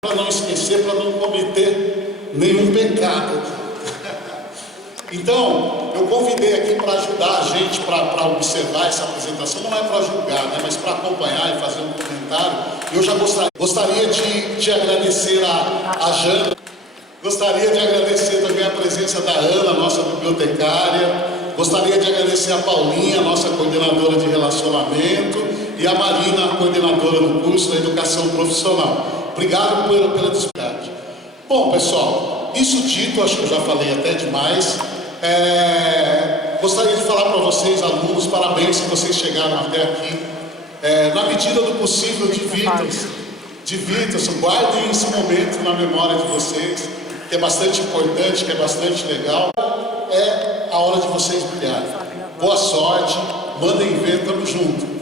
para não esquecer, para não cometer nenhum pecado. Então, eu convidei aqui para ajudar a gente, para observar essa apresentação, não é para julgar, né, mas para acompanhar e fazer um comentário. Eu já gostaria de agradecer a Jana, gostaria de agradecer também a presença da Ana, nossa bibliotecária, gostaria de agradecer a Paulinha, nossa coordenadora de relacionamento, e a Marina, a coordenadora do curso da educação profissional. Obrigado pela disponibilidade. Bom, pessoal, isso dito, acho que eu já falei até demais. Gostaria de falar para vocês, alunos, parabéns se vocês chegaram até aqui. Na medida do possível, divirtam-se, guardem esse momento na memória de vocês, que é bastante importante, que é bastante legal. É a hora de vocês brilharem. Boa sorte, mandem ver, tamo junto.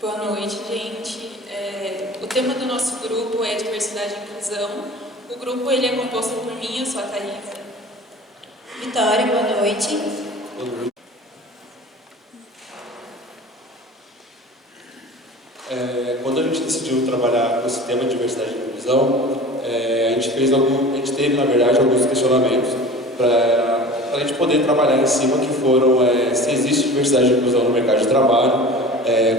Boa noite, gente. O tema do nosso grupo é diversidade e inclusão. O grupo ele é composto por mim, eu sou a Thaisa. Vitória, boa noite. Boa noite. Quando a gente decidiu trabalhar com esse tema de diversidade e inclusão, a gente teve, na verdade, alguns questionamentos para a gente poder trabalhar em cima, que foram se existe diversidade e inclusão no mercado de trabalho,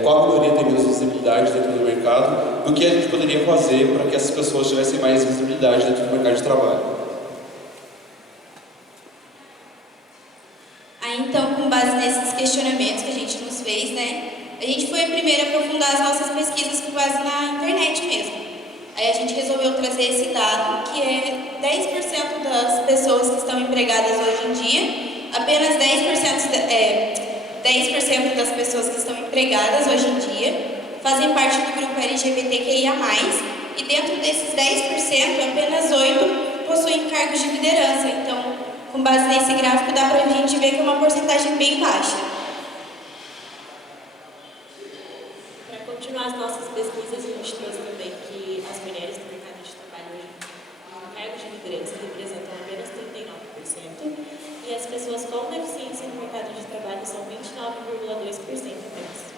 qual poderia ter menos visibilidade dentro do mercado, o que a gente poderia fazer para que essas pessoas tivessem mais visibilidade dentro do mercado de trabalho. Então, com base nesses questionamentos que a gente nos fez, né, a gente foi primeiro aprofundar as nossas pesquisas com base na internet mesmo. Aí a gente resolveu trazer esse dado, que é 10% das pessoas que estão empregadas hoje em dia, apenas 10% das pessoas que estão empregadas hoje em dia fazem parte do grupo LGBTQIA+, e dentro desses 10%, apenas 8% possuem cargos de liderança. Então, com base nesse gráfico, dá pra gente ver que é uma porcentagem bem baixa. Para continuar as nossas pesquisas, a gente trouxe também que as mulheres no mercado de trabalho hoje, no cargo de liderança, representam apenas 39%, e as pessoas com deficiência no mercado de trabalho são 29,2% apenas.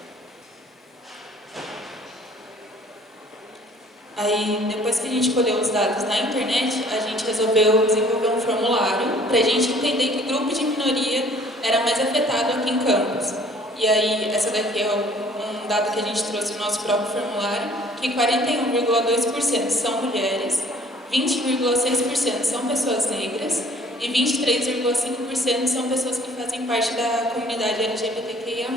Aí, depois que a gente colheu os dados na internet, a gente resolveu desenvolver um formulário para a gente entender que o grupo de minoria era mais afetado aqui em Campos. E aí, essa daqui é um dado que a gente trouxe no nosso próprio formulário, que 41,2% são mulheres, 20,6% são pessoas negras e 23,5% são pessoas que fazem parte da comunidade LGBTQIA+.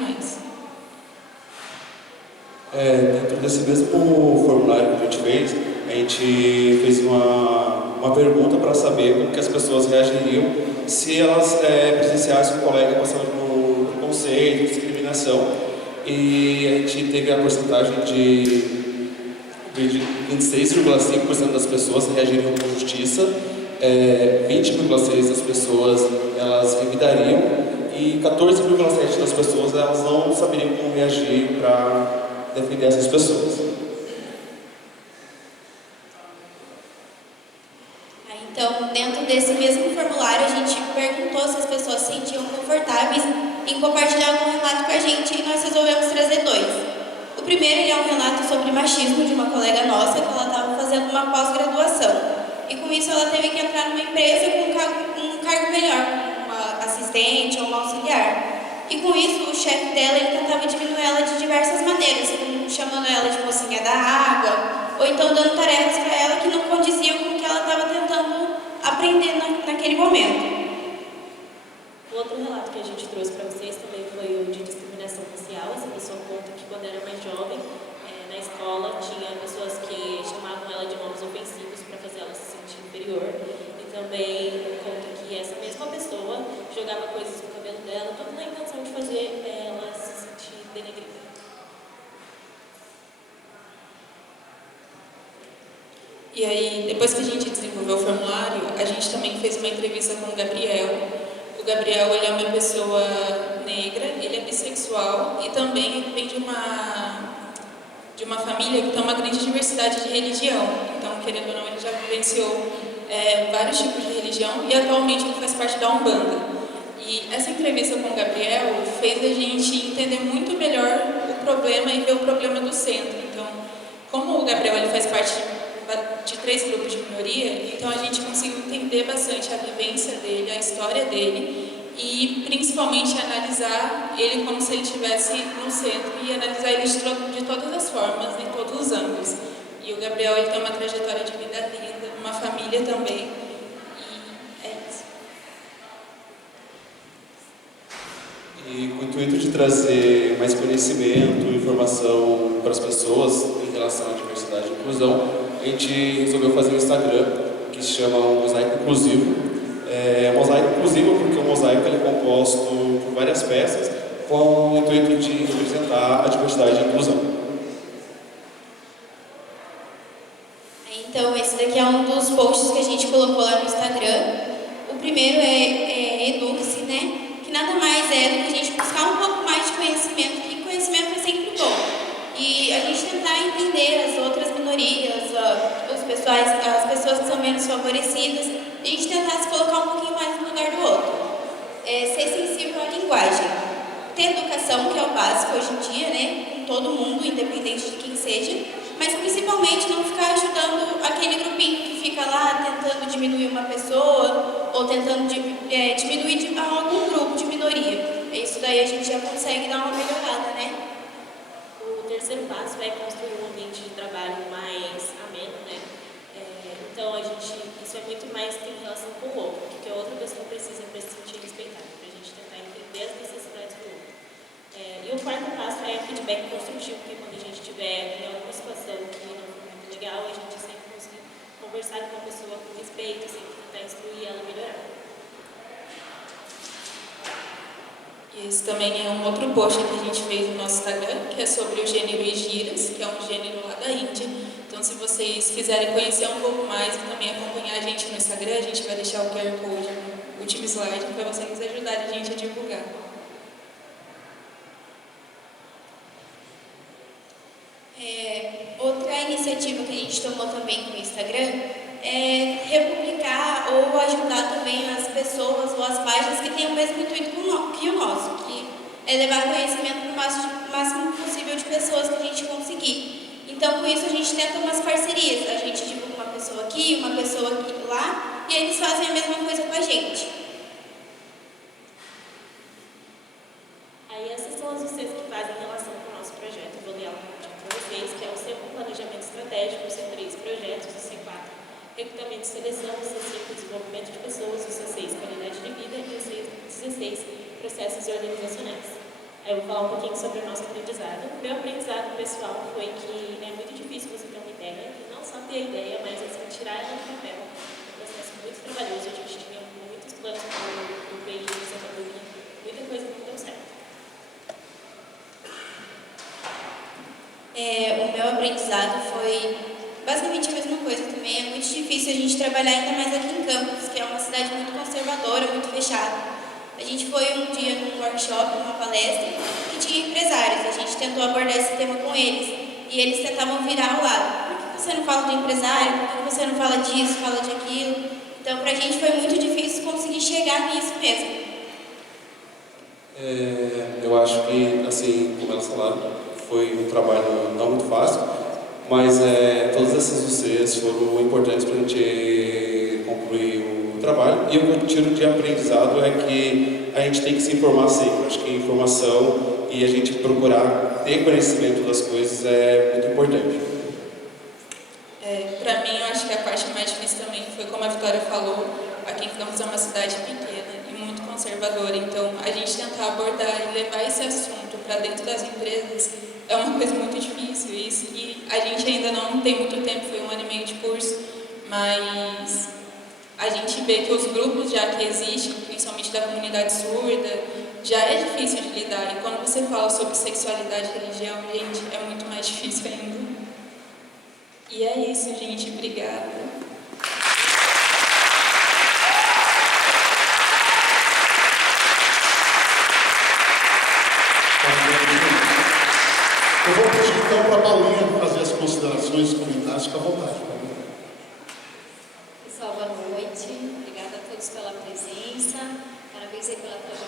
Dentro desse mesmo formulário que a gente fez uma pergunta para saber como que as pessoas reagiriam se elas presenciassem um colega passando por preconceito, discriminação, e a gente teve a porcentagem de 26,5% das pessoas reagiriam com justiça, 20,6% das pessoas elas revidariam e 14,7% das pessoas elas não saberiam como reagir para defender essas pessoas. Então, dentro desse mesmo formulário, a gente perguntou se as pessoas se sentiam confortáveis em compartilhar algum relato com a gente, e nós resolvemos trazer dois. O primeiro ele é um relato sobre machismo de uma colega nossa, que ela estava fazendo uma pós-graduação. E com isso ela teve que entrar numa empresa com um cargo melhor, como uma assistente ou uma auxiliar. E com isso, o chefe dela ele tentava diminuir ela de diversas maneiras, como chamando ela de mocinha da água, ou então dando tarefas para ela que não condiziam com o que ela estava tentando aprender naquele momento. O outro relato que a gente trouxe para vocês também foi o de discriminação racial. Essa pessoa conta que quando era mais jovem, na escola, tinha pessoas que chamavam ela de nomes ofensivos para fazer ela se sentir inferior. E também conta que essa mesma pessoa jogava coisas no cabelo dela, tudo na intenção de fazer ela se sentir denegrida. E aí, depois que a gente desenvolveu o formulário, a gente também fez uma entrevista com o Gabriel. O Gabriel ele é uma pessoa negra, ele é bissexual e também ele vem de uma família que tem uma grande diversidade de religião. Então, querendo ou não, ele já vivenciou vários tipos de religião e atualmente ele faz parte da Umbanda. E essa entrevista com o Gabriel fez a gente entender muito melhor o problema e ver o problema do centro. Então, como o Gabriel ele faz parte de 3 grupos de minoria, então a gente conseguiu entender bastante a vivência dele, a história dele e principalmente analisar ele como se ele estivesse no centro e analisar ele de todas as formas, em todos os ângulos. E o Gabriel ele tem uma trajetória de vida linda, uma família também. E é isso. E com o intuito de trazer mais conhecimento, informação para as pessoas em relação à diversidade e inclusão, a gente resolveu fazer um Instagram que se chama Mosaico Inclusivo. Mosaico inclusivo porque o mosaico ele é composto por várias peças com o intuito de representar a diversidade e a inclusão. Então, esse daqui é um dos posts que a gente colocou lá no Instagram. O primeiro é Eduque-se, né? Que nada mais é do que a gente buscar um pouco mais de conhecimento, que conhecimento é sempre bom. E a gente tentar entender as outras minorias, as pessoas que são menos favorecidas, a gente tentar se colocar um pouquinho mais no lugar do outro. Ser sensível à linguagem. Ter educação, que é o básico hoje em dia, né? Com todo mundo, independente de quem seja. Mas principalmente não ficar ajudando aquele grupinho que fica lá tentando diminuir uma pessoa ou tentando diminuir algum grupo de minoria. Isso daí a gente já consegue dar uma melhorada, né? O terceiro passo é construir um ambiente de trabalho mais ameno, né? Então, isso é muito mais tem relação com o outro, o que a outra pessoa precisa para se sentir respeitada, para a gente tentar entender as necessidades do outro. E o quarto passo é feedback construtivo, que quando a gente tiver em alguma situação que não for muito legal, a gente sempre conseguir conversar com a pessoa com respeito, sempre tentar instruir ela a melhorar. Esse também é um outro post que a gente fez no nosso Instagram, que é sobre o gênero Egiras, que é um gênero lá da Índia. Então, se vocês quiserem conhecer um pouco mais e também acompanhar a gente no Instagram, a gente vai deixar o QR Code no último slide para vocês ajudarem a gente a divulgar. Outra iniciativa que a gente tomou também no Instagram é republicar ou ajudar também as pessoas ou as páginas que têm o mesmo intuito que o nosso, que é levar conhecimento para o máximo possível de pessoas que a gente conseguir. Então, com isso, a gente tenta umas parcerias. A gente divulga uma pessoa aqui, uma pessoa aqui, lá, e eles fazem a mesma coisa com a gente. Aí, essas são as UCs que fazem relação com o nosso projeto. Eu vou ler ela para vocês, que é o C1 Planejamento Estratégico, o C3 Projetos, o C4 Recrutamento e Seleção, o C5 Desenvolvimento de Pessoas, o C6 Qualidade de Vida e o C16 Processos Organizacionais. Aí eu vou falar um pouquinho sobre o nosso aprendizado. O meu aprendizado pessoal foi que é muito difícil você ter uma ideia, e não só ter a ideia, mas assim, tirar ela do papel. É um processo muito trabalhoso, a gente tinha muitos planos para o PI, muita coisa não deu certo. O meu aprendizado foi basicamente a mesma coisa também. É muito difícil a gente trabalhar ainda mais aqui em Campos, que é uma cidade muito conservadora, muito fechada. A gente foi um dia num workshop, numa palestra, que tinha empresários. A gente tentou abordar esse tema com eles. E eles tentavam virar ao lado. Por que você não fala do empresário? Por que você não fala disso, fala de aquilo? Então, pra gente foi muito difícil conseguir chegar nisso mesmo. Eu acho que, assim, como elas falaram, foi um trabalho não muito fácil, mas todas essas UCs foram importantes para a gente concluir o trabalho. E o que eu tiro de aprendizado é que a gente tem que se informar sempre. Acho que informação e a gente procurar ter conhecimento das coisas é muito importante. Para mim, eu acho que a parte mais difícil também foi, como a Vitória falou, aqui em Campos é uma cidade pequena e muito conservadora. Então, a gente tentar abordar e levar esse assunto para dentro das empresas é uma coisa muito difícil. Isso que a gente ainda não tem muito tempo, foi 1 ano e meio de curso, mas a gente vê que os grupos já que existem, principalmente da comunidade surda, já é difícil de lidar. E quando você fala sobre sexualidade e religião, gente, é muito mais difícil ainda. E é isso, gente. Obrigada. Eu vou pedir então para a Paulinha fazer as considerações e comentários, fica à vontade. Pessoal, boa noite. Obrigada a todos pela presença. Parabéns aí pela trajetória.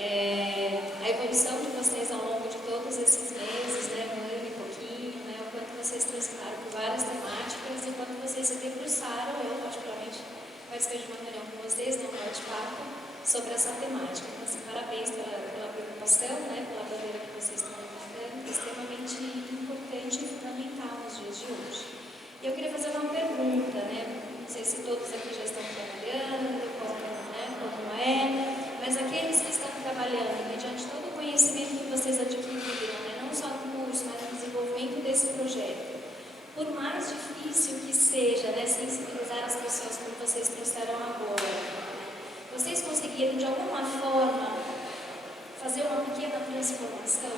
A evolução de vocês ao longo de todos esses meses, né, um ano e pouquinho, né, o quanto vocês transitaram por várias temáticas e o quanto vocês se debruçaram, eu particularmente participei de uma reunião com vocês, num bate-papo, sobre essa temática. Então, assim, parabéns pela preocupação, né, pela bandeira que vocês estão levantando, extremamente importante e fundamental nos dias de hoje. E eu queria fazer uma pergunta, né, não sei se todos aqui já estão trabalhando, como é, mas aqueles que estão trabalhando, mediante todo o conhecimento que vocês adquiriram, né, não só no curso, mas no desenvolvimento desse projeto, por mais difícil que seja, né, sensibilizar as pessoas como vocês trouxeram agora, vocês conseguiram de alguma forma fazer uma pequena transformação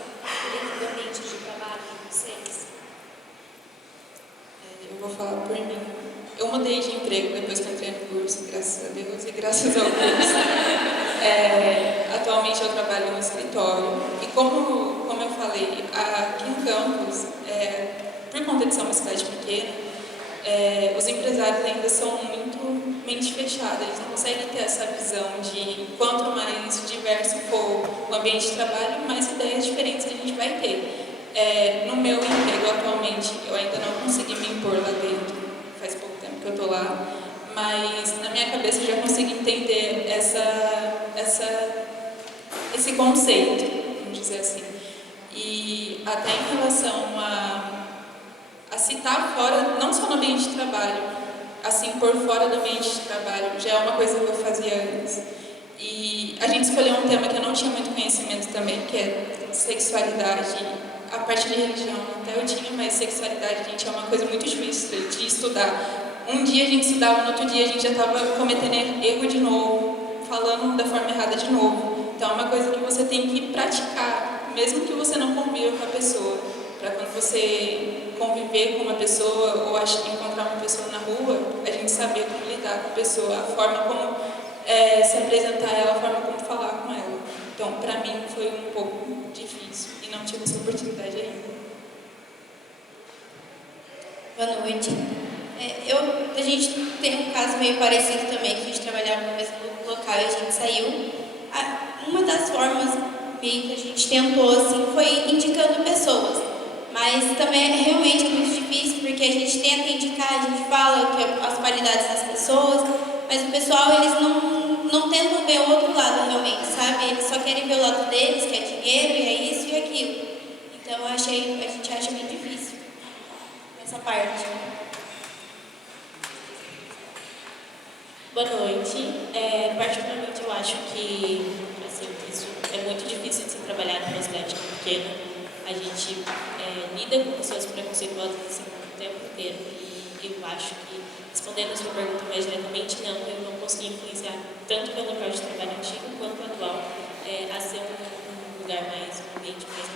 dentro do ambiente de trabalho de vocês? Eu vou falar por mim. Eu mudei de emprego depois que entrei no curso, graças a Deus e graças ao curso. Atualmente eu trabalho no escritório e como eu falei, aqui em Campos, por conta de ser uma cidade pequena, os empresários ainda são muito mente fechada, eles não conseguem ter essa visão de quanto mais diverso for o ambiente de trabalho, mais ideias diferentes a gente vai ter. No meu emprego atualmente, eu ainda não consegui me impor lá dentro, faz pouco tempo que eu estou lá, mas na minha cabeça eu já consigo entender esse conceito, vamos dizer assim. E até em relação a citar fora, não só no ambiente de trabalho, assim, por fora do ambiente de trabalho, já é uma coisa que eu fazia antes. E a gente escolheu um tema que eu não tinha muito conhecimento também, que é sexualidade. A parte de religião até eu tinha, mas sexualidade, gente, é uma coisa muito difícil de estudar. Um dia a gente estudava, no outro dia a gente já estava cometendo erro de novo, falando da forma errada de novo. Então é uma coisa que você tem que praticar, mesmo que você não conviva com a pessoa. Para quando você conviver com uma pessoa ou encontrar uma pessoa na rua, a gente saber como lidar com a pessoa, a forma como se apresentar a ela, a forma como falar com ela. Então, para mim, foi um pouco difícil e não tive essa oportunidade ainda. Boa noite. A gente tem um caso meio parecido também, que a gente trabalhava no mesmo local e a gente saiu. Uma das formas meio que a gente tentou, assim, foi indicando pessoas. Mas também realmente é muito difícil, porque a gente tenta indicar, a gente fala as qualidades das pessoas, mas o pessoal, eles não tentam ver o outro lado realmente, sabe? Eles só querem ver o lado deles, que é dinheiro, e é isso e aquilo. Então a gente acha bem difícil essa parte. Boa noite. Particularmente eu acho que assim, isso é muito difícil de se trabalhar numa cidade pequena. A gente lida com pessoas preconceituosas assim, o tempo inteiro e eu acho que, respondendo a sua pergunta mais diretamente, não, eu não consegui influenciar tanto pelo local de trabalho antigo quanto atual a ser um lugar mais, um ambiente mais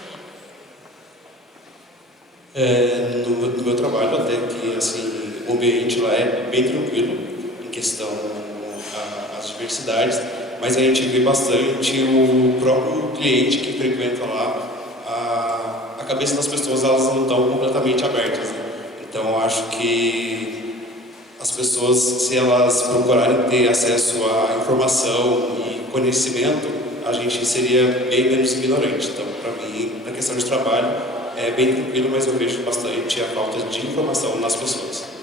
moderno. No meu trabalho, até que assim, o ambiente lá é bem tranquilo em questão às diversidades, mas a gente vê bastante o próprio cliente que frequenta lá, a cabeça das pessoas elas não estão completamente abertas. Né? Então, eu acho que as pessoas, se elas procurarem ter acesso à informação e conhecimento, a gente seria bem menos ignorante. Então, para mim, na questão de trabalho, é bem tranquilo, mas eu vejo bastante a falta de informação nas pessoas.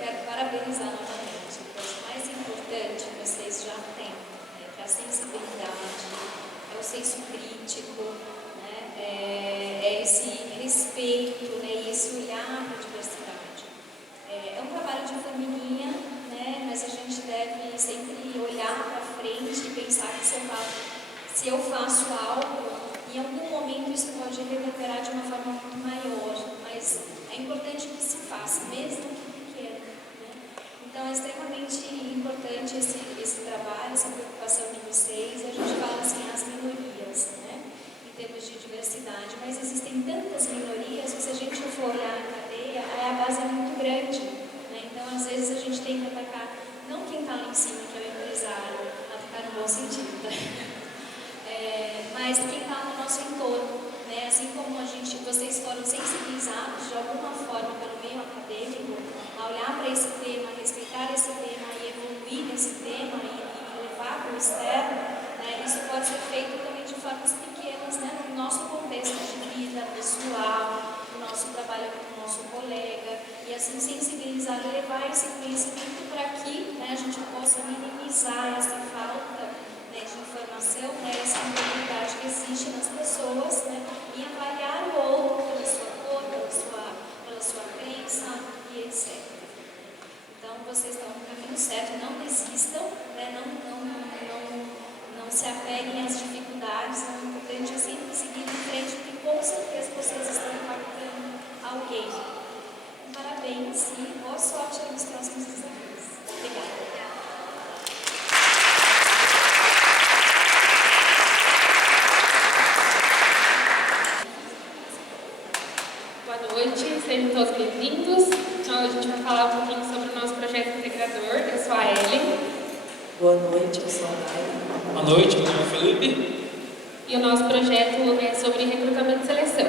Quero parabenizar novamente, pois o mais importante vocês já têm, que é a sensibilidade, é o senso crítico, né? É esse respeito, né? E esse olhar para a diversidade. É um trabalho de formiguinha, né? Mas a gente deve sempre olhar para frente e pensar que se eu faço algo, em algum momento isso pode reverberar de uma forma muito maior, mas é importante que se faça, mesmo que pequeno. Né? Então é extremamente importante esse trabalho, essa preocupação de vocês. A gente fala assim, as minorias, né? Em termos de diversidade, mas existem tantas minorias que se a gente for olhar na cadeia, a base é muito grande. Né? Então às vezes a gente tem que atacar, não quem está lá em cima, que é o empresário, atacar no bom sentido, né? Mas quem está no nosso entorno, né? Assim como olhar para esse tema, respeitar esse tema e evoluir nesse tema e levar para o externo, né, isso pode ser feito também de formas pequenas, né, no nosso contexto de vida pessoal, no nosso trabalho com o nosso colega, e assim sensibilizar e levar esse conhecimento para que, né, a gente possa minimizar essa falta, né, de informação, né, essa ambiguidade que existe nas pessoas, né, e avaliar o outro pela sua cor, pela sua crença e etc. Então, vocês estão no caminho certo, não desistam, né, não se apeguem às dificuldades, o importante é sempre seguir em frente, porque com certeza vocês estão impactando alguém. Então, parabéns e boa sorte nos próximos desafios. Obrigada. Boa noite, sejam todos bem-vindos. Então, a gente vai falar um pouquinho sobre o nosso projeto integrador. Eu sou a Ellen. Boa noite, eu sou a Naila. Boa noite, meu nome é Felipe. E o nosso projeto é sobre recrutamento e seleção.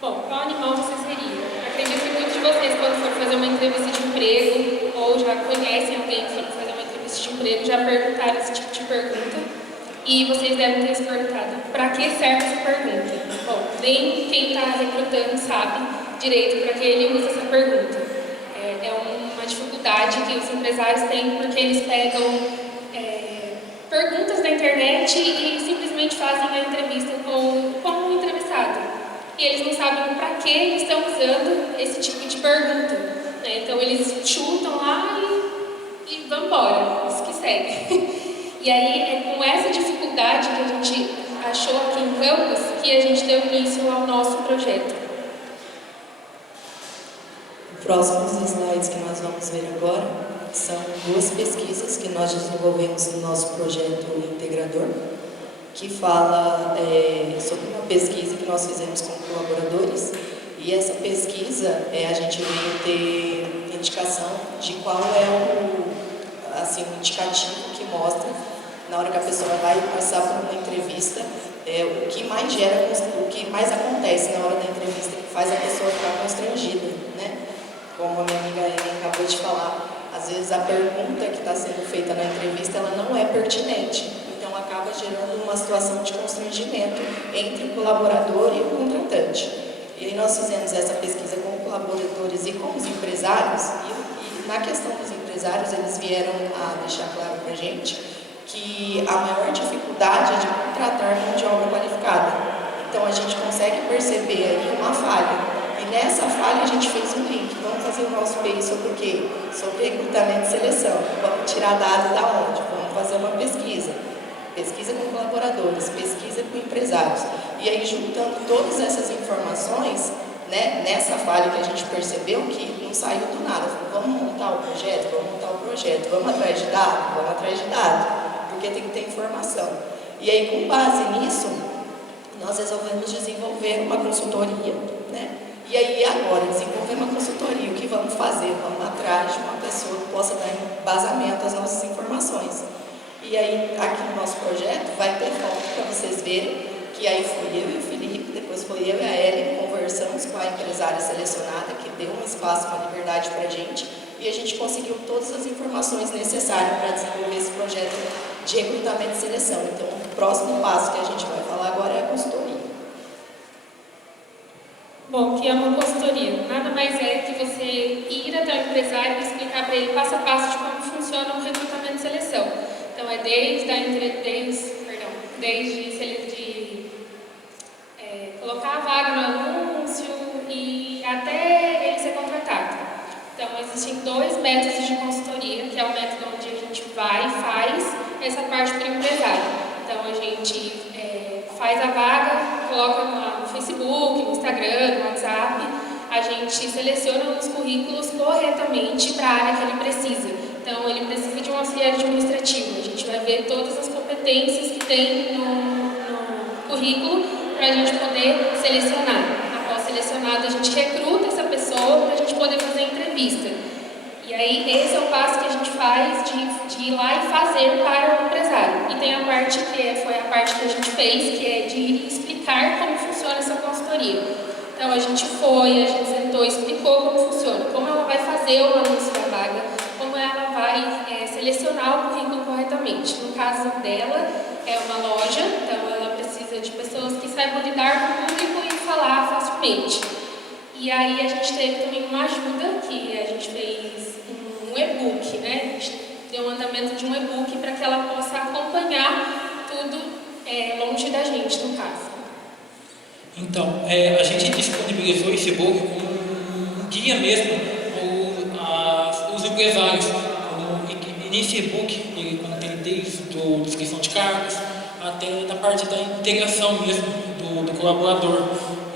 Bom, qual animal você seria? Acredito que muitos de vocês, quando for fazer uma entrevista de emprego, ou já conhecem alguém que for fazer uma entrevista de emprego, já perguntaram esse tipo de pergunta. E vocês devem ter se perguntado, para que serve essa pergunta? Bom, nem quem está recrutando sabe direito para que ele usa essa pergunta. É uma dificuldade que os empresários têm porque eles pegam perguntas da internet e simplesmente fazem a entrevista com o entrevistado. E eles não sabem para que eles estão usando esse tipo de pergunta, né? Então eles chutam lá e vão embora, isso que segue. E aí é com essa dificuldade que a gente achou aqui em Campos que a gente deu início ao nosso projeto. Os próximos slides que nós vamos ver agora são duas pesquisas que nós desenvolvemos no nosso projeto integrador, que fala sobre uma pesquisa que nós fizemos com colaboradores, e essa pesquisa a gente veio ter indicação de qual é o indicativo que mostra, na hora que a pessoa vai passar por uma entrevista, o que mais acontece na hora da entrevista que faz a pessoa ficar constrangida, né? Como a minha amiga Ellen acabou de falar, às vezes a pergunta que está sendo feita na entrevista, ela não é pertinente, então acaba gerando uma situação de constrangimento entre o colaborador e o contratante. E aí nós fizemos essa pesquisa com colaboradores e com os empresários, e na questão dos empresários, eles vieram a deixar claro para a gente que a maior dificuldade é de contratar mão de obra qualificada. Então a gente consegue perceber aí uma falha. E nessa falha a gente fez um link. Vamos fazer o nosso PI sobre o quê? Sobre recrutamento e seleção. Vamos tirar dados da onde? Vamos fazer uma pesquisa. Pesquisa com colaboradores, pesquisa com empresários. E aí juntando todas essas informações, né, nessa falha que a gente percebeu que não saiu do nada. Vamos montar o projeto, vamos atrás de dados, porque tem que ter informação. E aí, com base nisso, nós resolvemos desenvolver uma consultoria, né? E aí, agora, desenvolver uma consultoria, o que vamos fazer? Vamos atrás de uma pessoa que possa dar embasamento às nossas informações. E aí, aqui no nosso projeto, vai ter foto para vocês verem, que aí fui eu e o Felipe, depois foi eu e a Ellen, conversamos com a empresária selecionada, que deu um espaço, uma liberdade para a gente, e a gente conseguiu todas as informações necessárias para desenvolver esse projeto de recrutamento e seleção. Então, o próximo passo que a gente vai falar agora é a consultoria. Bom, o que é uma consultoria? Nada mais é que você ir até o empresário e explicar para ele passo a passo de como funciona o recrutamento e seleção. Então, é desde colocar a vaga no anúncio e até ele ser contratado. Então, existem 2 métodos de consultoria, que é o método onde a gente vai e faz essa parte para o empresário. Então, a gente faz a vaga, coloca no Facebook, no Instagram, no WhatsApp, a gente seleciona os currículos corretamente para a área que ele precisa. Então, ele precisa de um auxiliar administrativo. A gente vai ver todas as competências que tem no currículo para a gente poder selecionar. Após selecionado, a gente recruta essa pessoa para a gente poder fazer a entrevista. E aí, esse é o passo que a gente faz de ir lá e fazer para o empresário. E tem a parte foi a parte que a gente fez, que é de explicar como funciona essa consultoria. Então, a gente sentou, explicou como funciona, como ela vai fazer o anúncio da vaga, como ela vai selecionar o currículo corretamente. No caso dela, é uma loja, então ela precisa de pessoas que saibam lidar com o público e falar facilmente. E aí a gente teve também uma ajuda, que a gente fez um e-book, né? A gente deu um andamento de um e-book para que ela possa acompanhar tudo longe da gente, no caso. Então, a gente disponibilizou esse e-book como um guia mesmo para os empresários. E nesse e-book, ele contém desde a descrição de cargos até da parte da integração mesmo do colaborador.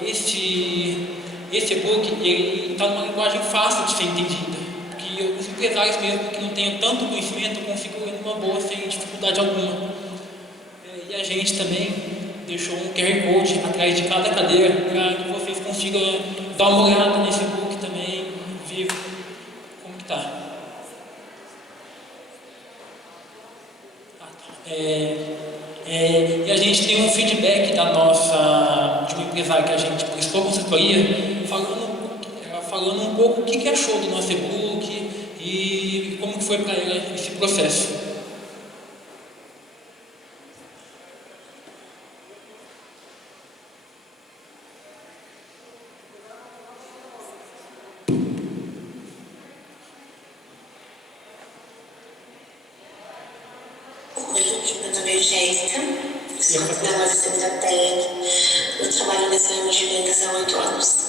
Esse e-book está numa linguagem fácil de ser entendida, porque os empresários mesmo que não tenham tanto conhecimento conseguem ler numa boa sem dificuldade alguma. E a gente também deixou um QR Code atrás de cada cadeira para que vocês consigam dar uma olhada nesse e-book também, ver como que está. E a gente tem um feedback de uma empresária que a gente prestou consultoria, falando um pouco o que achou do nosso e-book e como que foi para ela esse processo. Meu nome é Jéssica, sou coordenadora de Centratec, eu trabalho nessa ramo de vendas há 8 anos.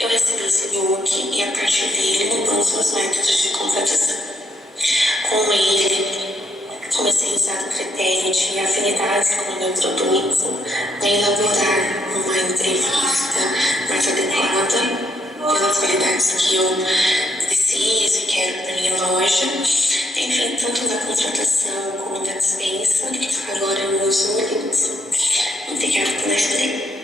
Eu recebi esse e-book e a partir dele mudamos meus métodos de contratação. Com ele, comecei a usar o critério de afinidade com o meu produto para elaborar uma entrevista mais adequada pelas qualidades que eu preciso e quero para minha loja. Enfim, tanto na contratação como na dispensa, agora eu uso o Linux. Obrigada pela ajuda.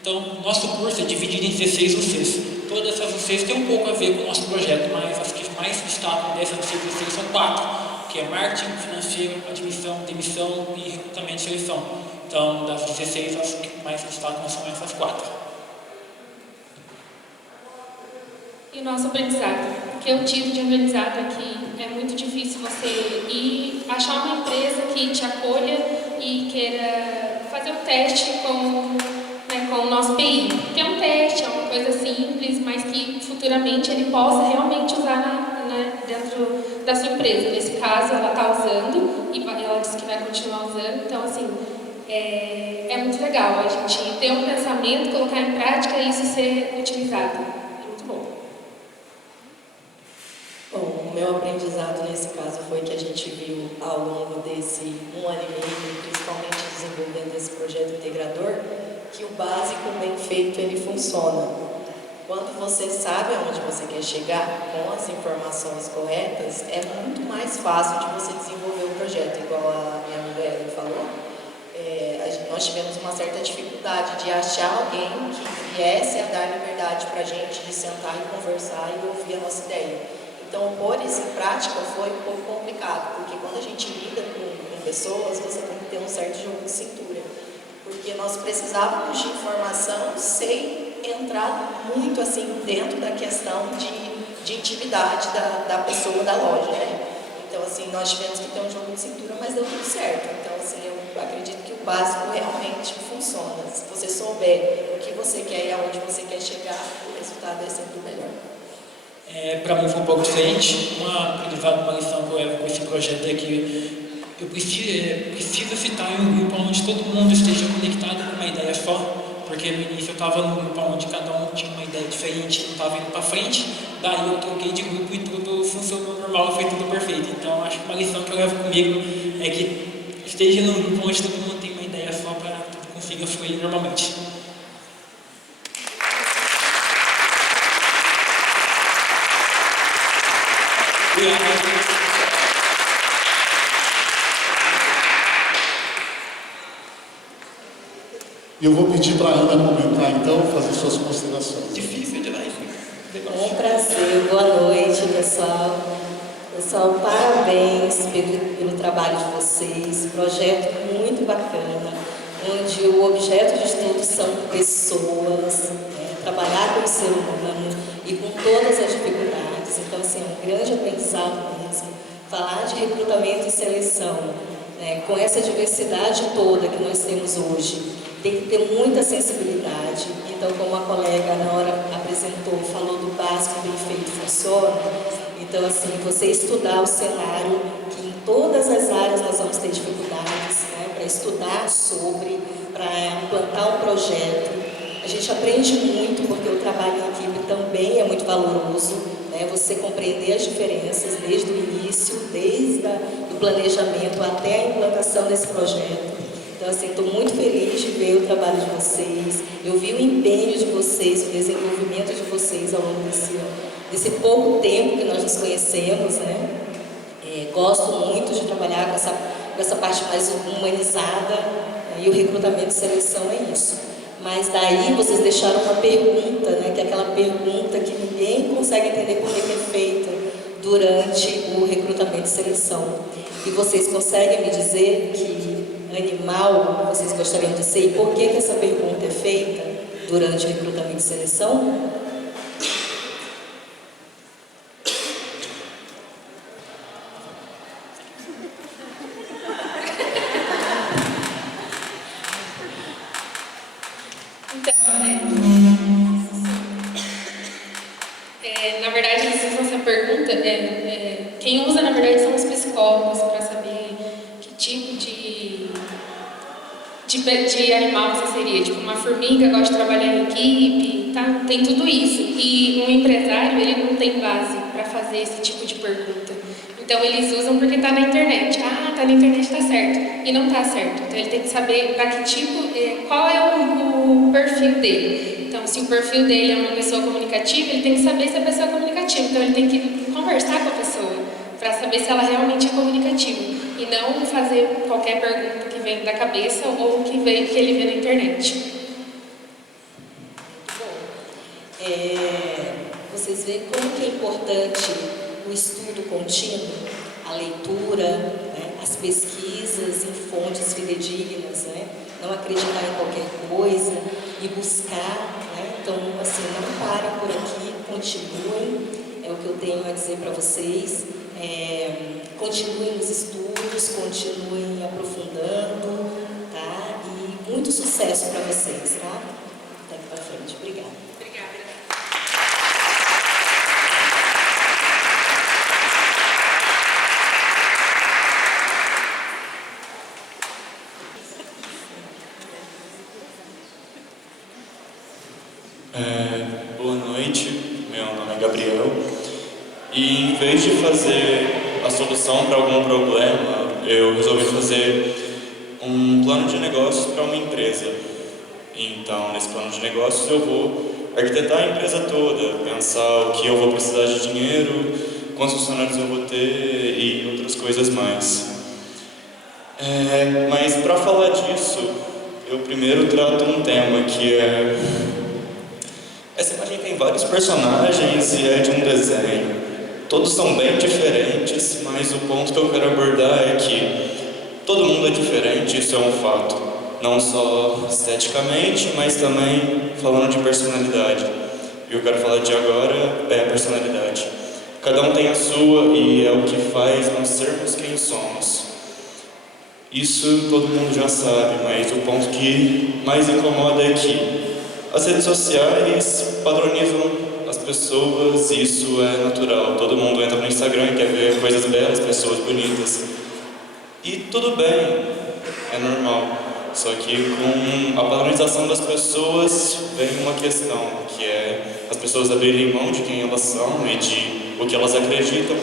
Então, nosso curso é dividido em 16 UCs. Todas essas UCs têm um pouco a ver com o nosso projeto, mas as que mais se destacam dessas 16 são 4, que é marketing, financeiro, admissão, demissão e recrutamento e seleção. Então, das 16, as que mais se destacam são essas 4. E o nosso aprendizado? O que eu tive de aprendizado aqui é muito difícil você ir achar uma empresa que te acolha e queira fazer um teste com o nosso PI. Que é um teste, é uma coisa simples, mas que futuramente ele possa realmente usar dentro da sua empresa. Nesse caso, ela está usando e ela disse que vai continuar usando. Então, assim, é muito legal a gente ter um pensamento, colocar em prática e isso ser utilizado. Bom, o meu aprendizado nesse caso foi que a gente viu ao longo desse 1 ano e meio, principalmente desenvolvendo esse projeto integrador, que o básico bem feito ele funciona. Quando você sabe aonde você quer chegar com as informações corretas, é muito mais fácil de você desenvolver o projeto, igual a minha amiga Ellen falou. Nós tivemos uma certa dificuldade de achar alguém que viesse a dar liberdade para a gente de sentar e conversar e ouvir a nossa ideia. Então, pôr isso em prática foi um pouco complicado, porque quando a gente lida com pessoas, você tem que ter um certo jogo de cintura. Porque nós precisávamos de informação sem entrar muito assim dentro da questão de intimidade da pessoa da loja, né? Então, assim, nós tivemos que ter um jogo de cintura, mas deu tudo certo. Então, assim, eu acredito que o básico realmente funciona. Se você souber o que você quer e aonde você quer chegar, o resultado é sempre o melhor. Para mim foi um pouco diferente. Uma lição que eu levo com esse projeto é que eu preciso citar em um grupo onde todo mundo esteja conectado com uma ideia só, porque no início eu estava num grupo onde cada um tinha uma ideia diferente, não estava indo para frente, daí eu troquei de grupo e tudo funcionou normal, foi tudo perfeito. Então acho que uma lição que eu levo comigo é que esteja num grupo onde todo mundo tem uma ideia só para que tudo consiga fluir normalmente. E eu vou pedir para a Ana comentar, então, fazer suas considerações. Difícil de lá, Um prazer, boa noite, pessoal. Pessoal, parabéns pelo trabalho de vocês, projeto muito bacana, onde o objeto de estudo são pessoas, trabalhar com o ser humano e com todas as dificuldades. Então, assim, é um grande aprendizado mesmo. Falar de recrutamento e seleção, com essa diversidade toda que nós temos hoje, tem que ter muita sensibilidade. Então, como a colega Nora apresentou, falou do básico, bem feito, funciona. Então, assim, você estudar o cenário, que em todas as áreas nós vamos ter dificuldades, para estudar sobre, para implantar um projeto. A gente aprende muito, porque o trabalho em equipe também é muito valoroso, você compreender as diferenças desde o início, desde o planejamento até a implantação desse projeto. Então, assim, estou muito feliz de ver o trabalho de vocês, eu vi o empenho de vocês, o desenvolvimento de vocês ao longo desse pouco tempo que nós nos conhecemos, gosto muito de trabalhar com essa parte mais humanizada, e o recrutamento e seleção é isso. Mas daí vocês deixaram uma pergunta, que é aquela pergunta que ninguém consegue entender como é que é feita durante o recrutamento e seleção. E vocês conseguem me dizer que animal vocês gostariam de ser e por que essa pergunta é feita durante o recrutamento e seleção? Na verdade, eles usam essa pergunta, quem usa, na verdade, são os psicólogos, para saber que tipo de animal você seria. Tipo, uma formiga gosta de trabalhar em equipe, tá? Tem tudo isso. E um empresário, ele não tem base para fazer esse tipo de pergunta. Então, eles usam porque está na internet. Ah, está na internet, está certo. E não está certo. Então, ele tem que saber para que tipo, qual é o perfil dele. Então, se o perfil dele é uma pessoa comunicativa, ele tem que saber se a pessoa é comunicativa. Então, ele tem que conversar com a pessoa para saber se ela realmente é comunicativa. E não fazer qualquer pergunta que vem da cabeça ou que ele vê na internet. Vocês veem como que é importante o estudo contínuo, a leitura, as pesquisas em fontes fidedignas, não acreditar em qualquer coisa e buscar, então, assim, não parem por aqui, continuem, é o que eu tenho a dizer para vocês, continuem nos estudos, continuem aprofundando, tá? E muito sucesso para vocês, tá? Daqui para frente. Obrigada. Boa noite, meu nome é Gabriel e em vez de fazer a solução para algum problema, eu resolvi fazer um plano de negócios para uma empresa. Então, nesse plano de negócios eu vou arquitetar a empresa toda, pensar o que eu vou precisar de dinheiro, quantos funcionários eu vou ter e outras coisas mais. Mas para falar disso, eu primeiro trato um tema que é... Essa imagem tem vários personagens e é de um desenho. Todos são bem diferentes, mas o ponto que eu quero abordar é que todo mundo é diferente, isso é um fato. Não só esteticamente, mas também falando de personalidade. E o que eu quero falar de agora é a personalidade. Cada um tem a sua e é o que faz nós sermos quem somos. Isso todo mundo já sabe, mas o ponto que mais incomoda é que as redes sociais padronizam as pessoas, isso é natural. Todo mundo entra no Instagram e quer ver coisas belas, pessoas bonitas. E tudo bem, é normal. Só que com a padronização das pessoas vem uma questão, que é as pessoas abrirem mão de quem elas são e de o que elas acreditam,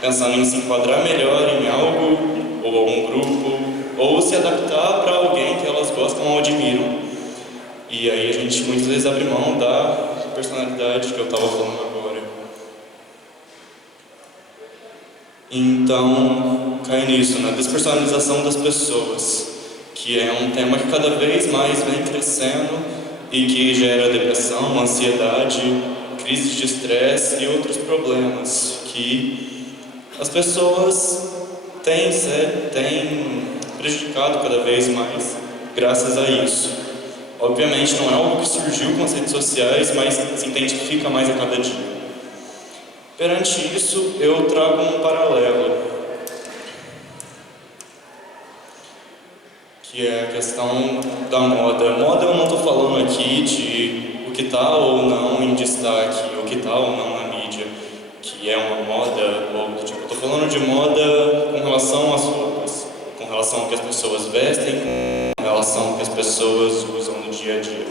pensando em se enquadrar melhor em algo, ou um grupo, ou se adaptar para alguém que elas gostam ou admiram. E aí a gente muitas vezes abre mão da personalidade que eu estava falando agora. Então, cai nisso, na despersonalização das pessoas, que é um tema que cada vez mais vem crescendo e que gera depressão, ansiedade, crises de estresse e outros problemas que as pessoas têm prejudicado cada vez mais graças a isso. Obviamente não é algo que surgiu com as redes sociais, mas se intensifica mais a cada dia. Perante isso, eu trago um paralelo, que é a questão da moda. Moda eu não estou falando aqui de o que está ou não em destaque, o que está ou não na mídia, que é uma moda, ou tipo, eu estou falando de moda com relação às roupas, com relação ao que as pessoas vestem, com relação ao que as pessoas usam no dia a dia.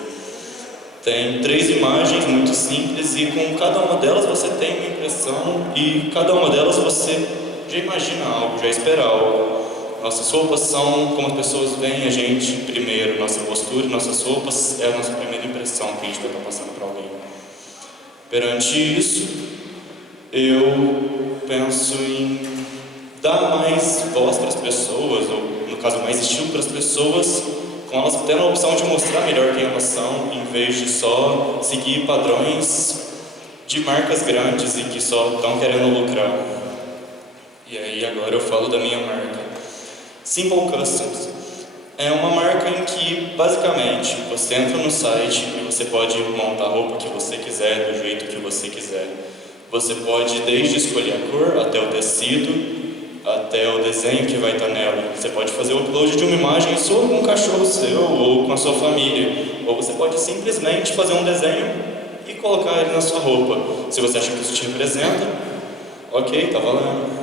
Tem 3 imagens muito simples e com cada uma delas você tem uma impressão e cada uma delas você já imagina algo, já espera algo. Nossas roupas são como as pessoas veem a gente primeiro, nossa postura, nossas roupas é a nossa primeira impressão que a gente vai estar passando para alguém. Perante isso, eu penso em dar mais voz para as pessoas, ou no caso mais estilo para as pessoas, com elas tendo a opção de mostrar melhor quem elas são, em vez de só seguir padrões de marcas grandes e que só estão querendo lucrar. E aí agora eu falo da minha marca. Simple Customs é uma marca em que, basicamente, você entra no site e você pode montar a roupa que você quiser, do jeito que você quiser. Você pode desde escolher a cor, até o tecido, até o desenho que vai estar nela. Você pode fazer o upload de uma imagem sua com um cachorro seu ou com a sua família. Ou você pode simplesmente fazer um desenho e colocar ele na sua roupa. Se você acha que isso te representa, ok, tá valendo.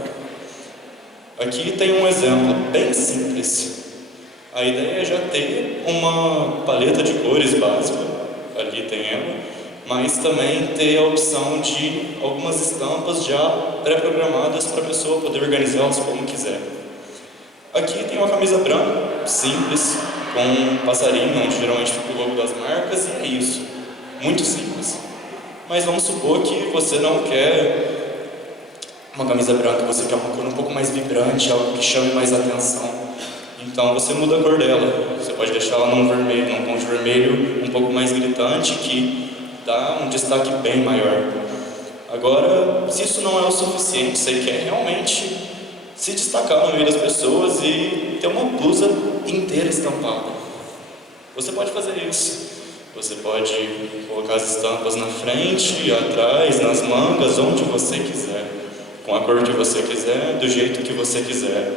Aqui tem um exemplo bem simples. A ideia é já ter uma paleta de cores básica, ali tem ela, mas também ter a opção de algumas estampas já pré-programadas para a pessoa poder organizá-las como quiser. Aqui tem uma camisa branca, simples, com um passarinho, onde geralmente fica o logo das marcas, e é isso. Muito simples. Mas vamos supor que você não quer uma camisa branca, você quer uma cor um pouco mais vibrante, algo que chame mais atenção. Então você muda a cor dela. Você pode deixar ela num vermelho, num tom de vermelho um pouco mais gritante, que dá um destaque bem maior. Agora, se isso não é o suficiente, você quer realmente se destacar no meio das pessoas e ter uma blusa inteira estampada, você pode fazer isso. Você pode colocar as estampas na frente, atrás, nas mangas, onde você quiser, com a cor que você quiser, do jeito que você quiser.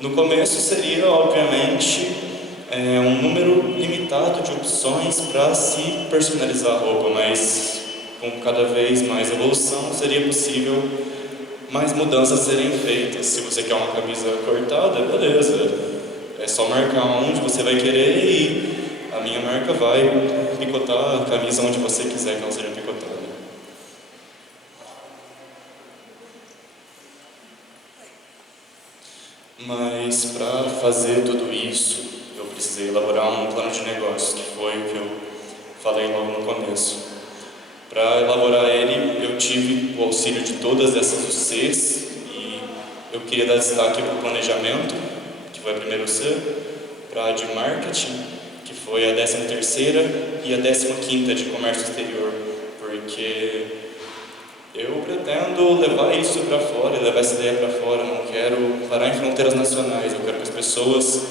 No começo seria, obviamente, um número limitado de opções para se personalizar a roupa, mas com cada vez mais evolução seria possível mais mudanças serem feitas. Se você quer uma camisa cortada, beleza, é só marcar onde você vai querer e a minha marca vai picotar a camisa onde você quiser que ela seja picotada. Mas para fazer tudo isso, eu precisei elaborar um plano de negócios, que foi o que eu falei logo no começo. Para elaborar ele, eu tive o auxílio de todas essas UCs e eu queria dar destaque para o planejamento, que foi a primeira UC, para a de marketing, que foi a 13ª, e a 15ª de comércio exterior, porque eu pretendo levar isso para fora, levar essa ideia para fora. Não quero parar em fronteiras nacionais, eu quero que as pessoas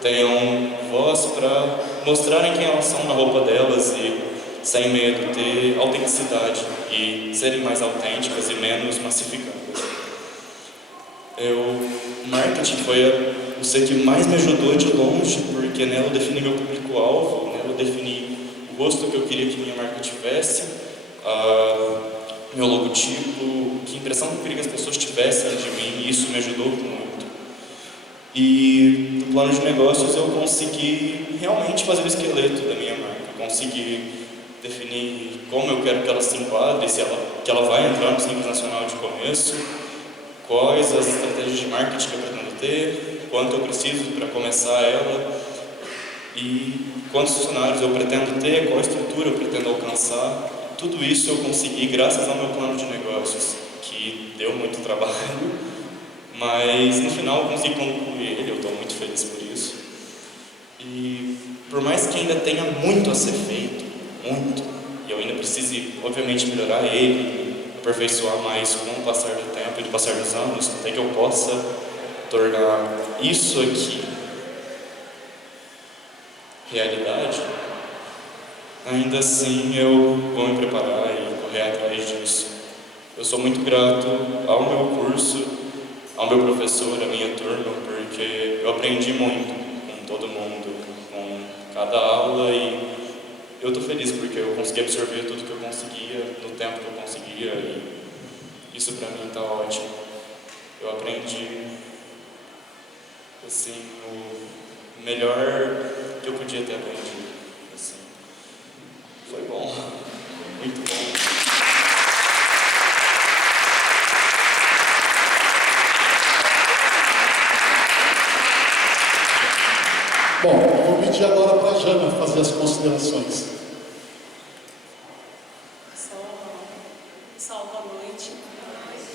tenham voz para mostrarem quem elas são na roupa delas e, sem medo, ter autenticidade e serem mais autênticas e menos massificadas. Marketing foi o C que mais me ajudou de longe, porque nela eu defini meu público-alvo, nela eu defini o rosto que eu queria que minha marca tivesse, meu logotipo, que impressão que eu queria que as pessoas tivessem de mim, e isso me ajudou muito. E no plano de negócios eu consegui realmente fazer o esqueleto da minha marca, consegui definir como eu quero que ela se enquadre, que ela vai entrar no Simples Nacional de começo, quais as estratégias de marketing que eu pretendo ter, quanto eu preciso para começar ela e quantos funcionários eu pretendo ter, qual estrutura eu pretendo alcançar. Tudo isso eu consegui graças ao meu plano de negócios, que deu muito trabalho, mas no final eu consegui concluir ele, eu estou muito feliz por isso. E por mais que ainda tenha muito a ser feito, muito, e eu ainda preciso, obviamente, melhorar ele, aperfeiçoar mais com o passar do tempo e do passar dos anos, até que eu possa tornar isso aqui realidade, ainda assim eu vou me preparar e correr atrás disso. Eu sou muito grato ao meu curso, ao meu professor, à minha turma, porque eu aprendi muito com todo mundo, com cada aula, e eu estou feliz porque eu consegui absorver tudo que eu conseguia, no tempo que eu conseguia, e isso para mim está ótimo. Eu aprendi, assim, o melhor que eu podia ter aprendido. Assim. Foi bom, muito bom. Bom, eu vou pedir agora para a Jana fazer as considerações. Pessoal, boa noite.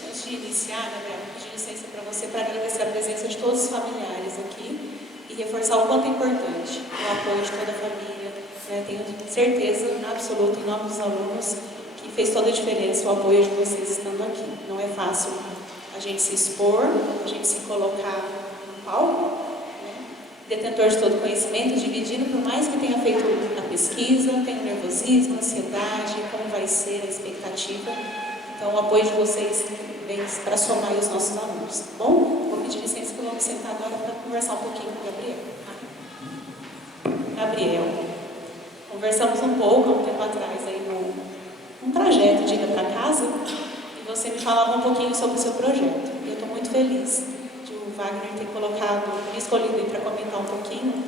Antes de iniciar, Gabriel, vou pedir licença para você para agradecer a presença de todos os familiares aqui e reforçar o quanto é importante o apoio de toda a família. Né? Tenho certeza absoluta, em nome dos alunos, que fez toda a diferença o apoio de vocês estando aqui. Não é fácil a gente se expor, a gente se colocar no palco, detentor de todo conhecimento, dividido, por mais que tenha feito a pesquisa, tem o nervosismo, a ansiedade, como vai ser a expectativa. Então, o apoio de vocês vem para somar os nossos alunos, tá bom? Vou pedir licença que eu vou me sentar agora para conversar um pouquinho com o Gabriel. Gabriel, conversamos um pouco, há um tempo atrás, aí num trajeto de ida para casa, e você me falava um pouquinho sobre o seu projeto. E eu estou muito feliz Wagner ter me escolhido para comentar um pouquinho,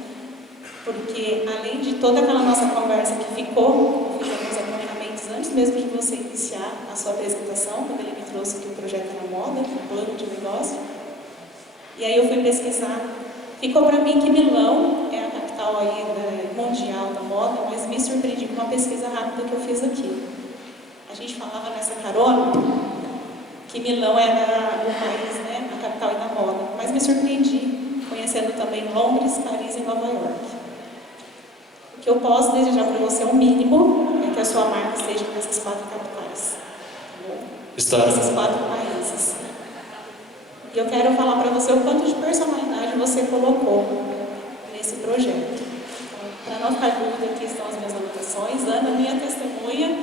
porque além de toda aquela nossa conversa que ficou, eu fiz alguns apontamentos antes mesmo de você iniciar a sua apresentação, quando ele me trouxe aqui o projeto na moda, o plano de negócio, e aí eu fui pesquisar. Ficou para mim que Milão é a capital aí mundial da moda, mas me surpreendi com uma pesquisa rápida que eu fiz aqui. A gente falava nessa carona que Milão era o país, né, a capital da moda, mas me surpreendi conhecendo também Londres, Paris e Nova York. O que eu posso desejar para você, o mínimo, é que a sua marca esteja nessas 4 capitais, tá bom? Nesses 4 países. E eu quero falar para você o quanto de personalidade você colocou nesse projeto. Então, para não ficar dúvida, aqui estão as minhas anotações. Ana, minha testemunha,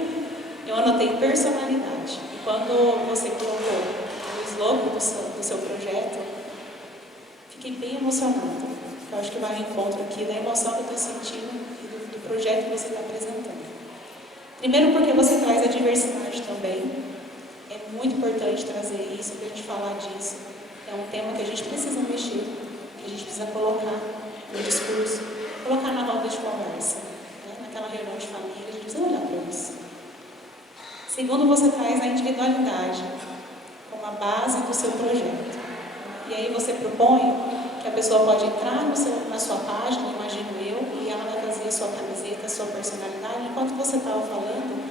eu anotei personalidade. Quando você colocou o slogan do seu projeto, fiquei bem emocionada. Eu acho que vai ao encontro aqui da emoção que eu estou sentindo e do projeto que você está apresentando. Primeiro porque você traz a diversidade também. É muito importante trazer isso, para a gente falar disso. É um tema que a gente precisa mexer, que a gente precisa colocar no discurso, colocar na roda de conversa, né? Naquela reunião de família, a gente precisa olhar para isso. Segundo, você traz a individualidade como a base do seu projeto. E aí você propõe que a pessoa pode entrar na sua página, imagino eu, e ela vai fazer a sua camiseta, a sua personalidade. Enquanto você estava falando,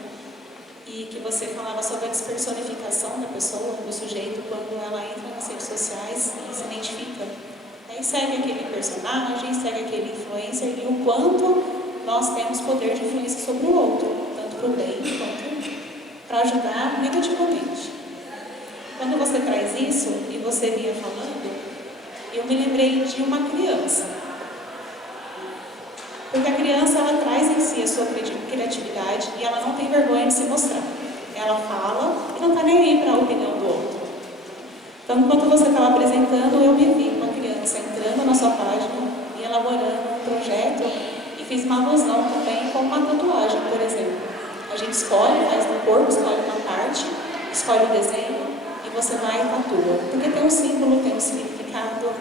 e que você falava sobre a despersonificação da pessoa, do sujeito, quando ela entra nas redes sociais e se identifica. Aí segue aquele personagem, segue aquele influencer, e o quanto nós temos poder de influência sobre o outro, tanto para o bem quanto para ajudar negativamente. Quando você traz isso, e você vinha falando, eu me lembrei de uma criança. Porque a criança, ela traz em si a sua criatividade e ela não tem vergonha de se mostrar. Ela fala e não está nem aí para a opinião do outro. Então, enquanto você estava apresentando, eu me vi uma criança entrando na sua página e elaborando um projeto, e fiz uma alusão também com uma tatuagem, por exemplo. A gente escolhe, faz no corpo, escolhe uma parte, escolhe o desenho e você vai e tatua. Porque tem um símbolo, tem um significado,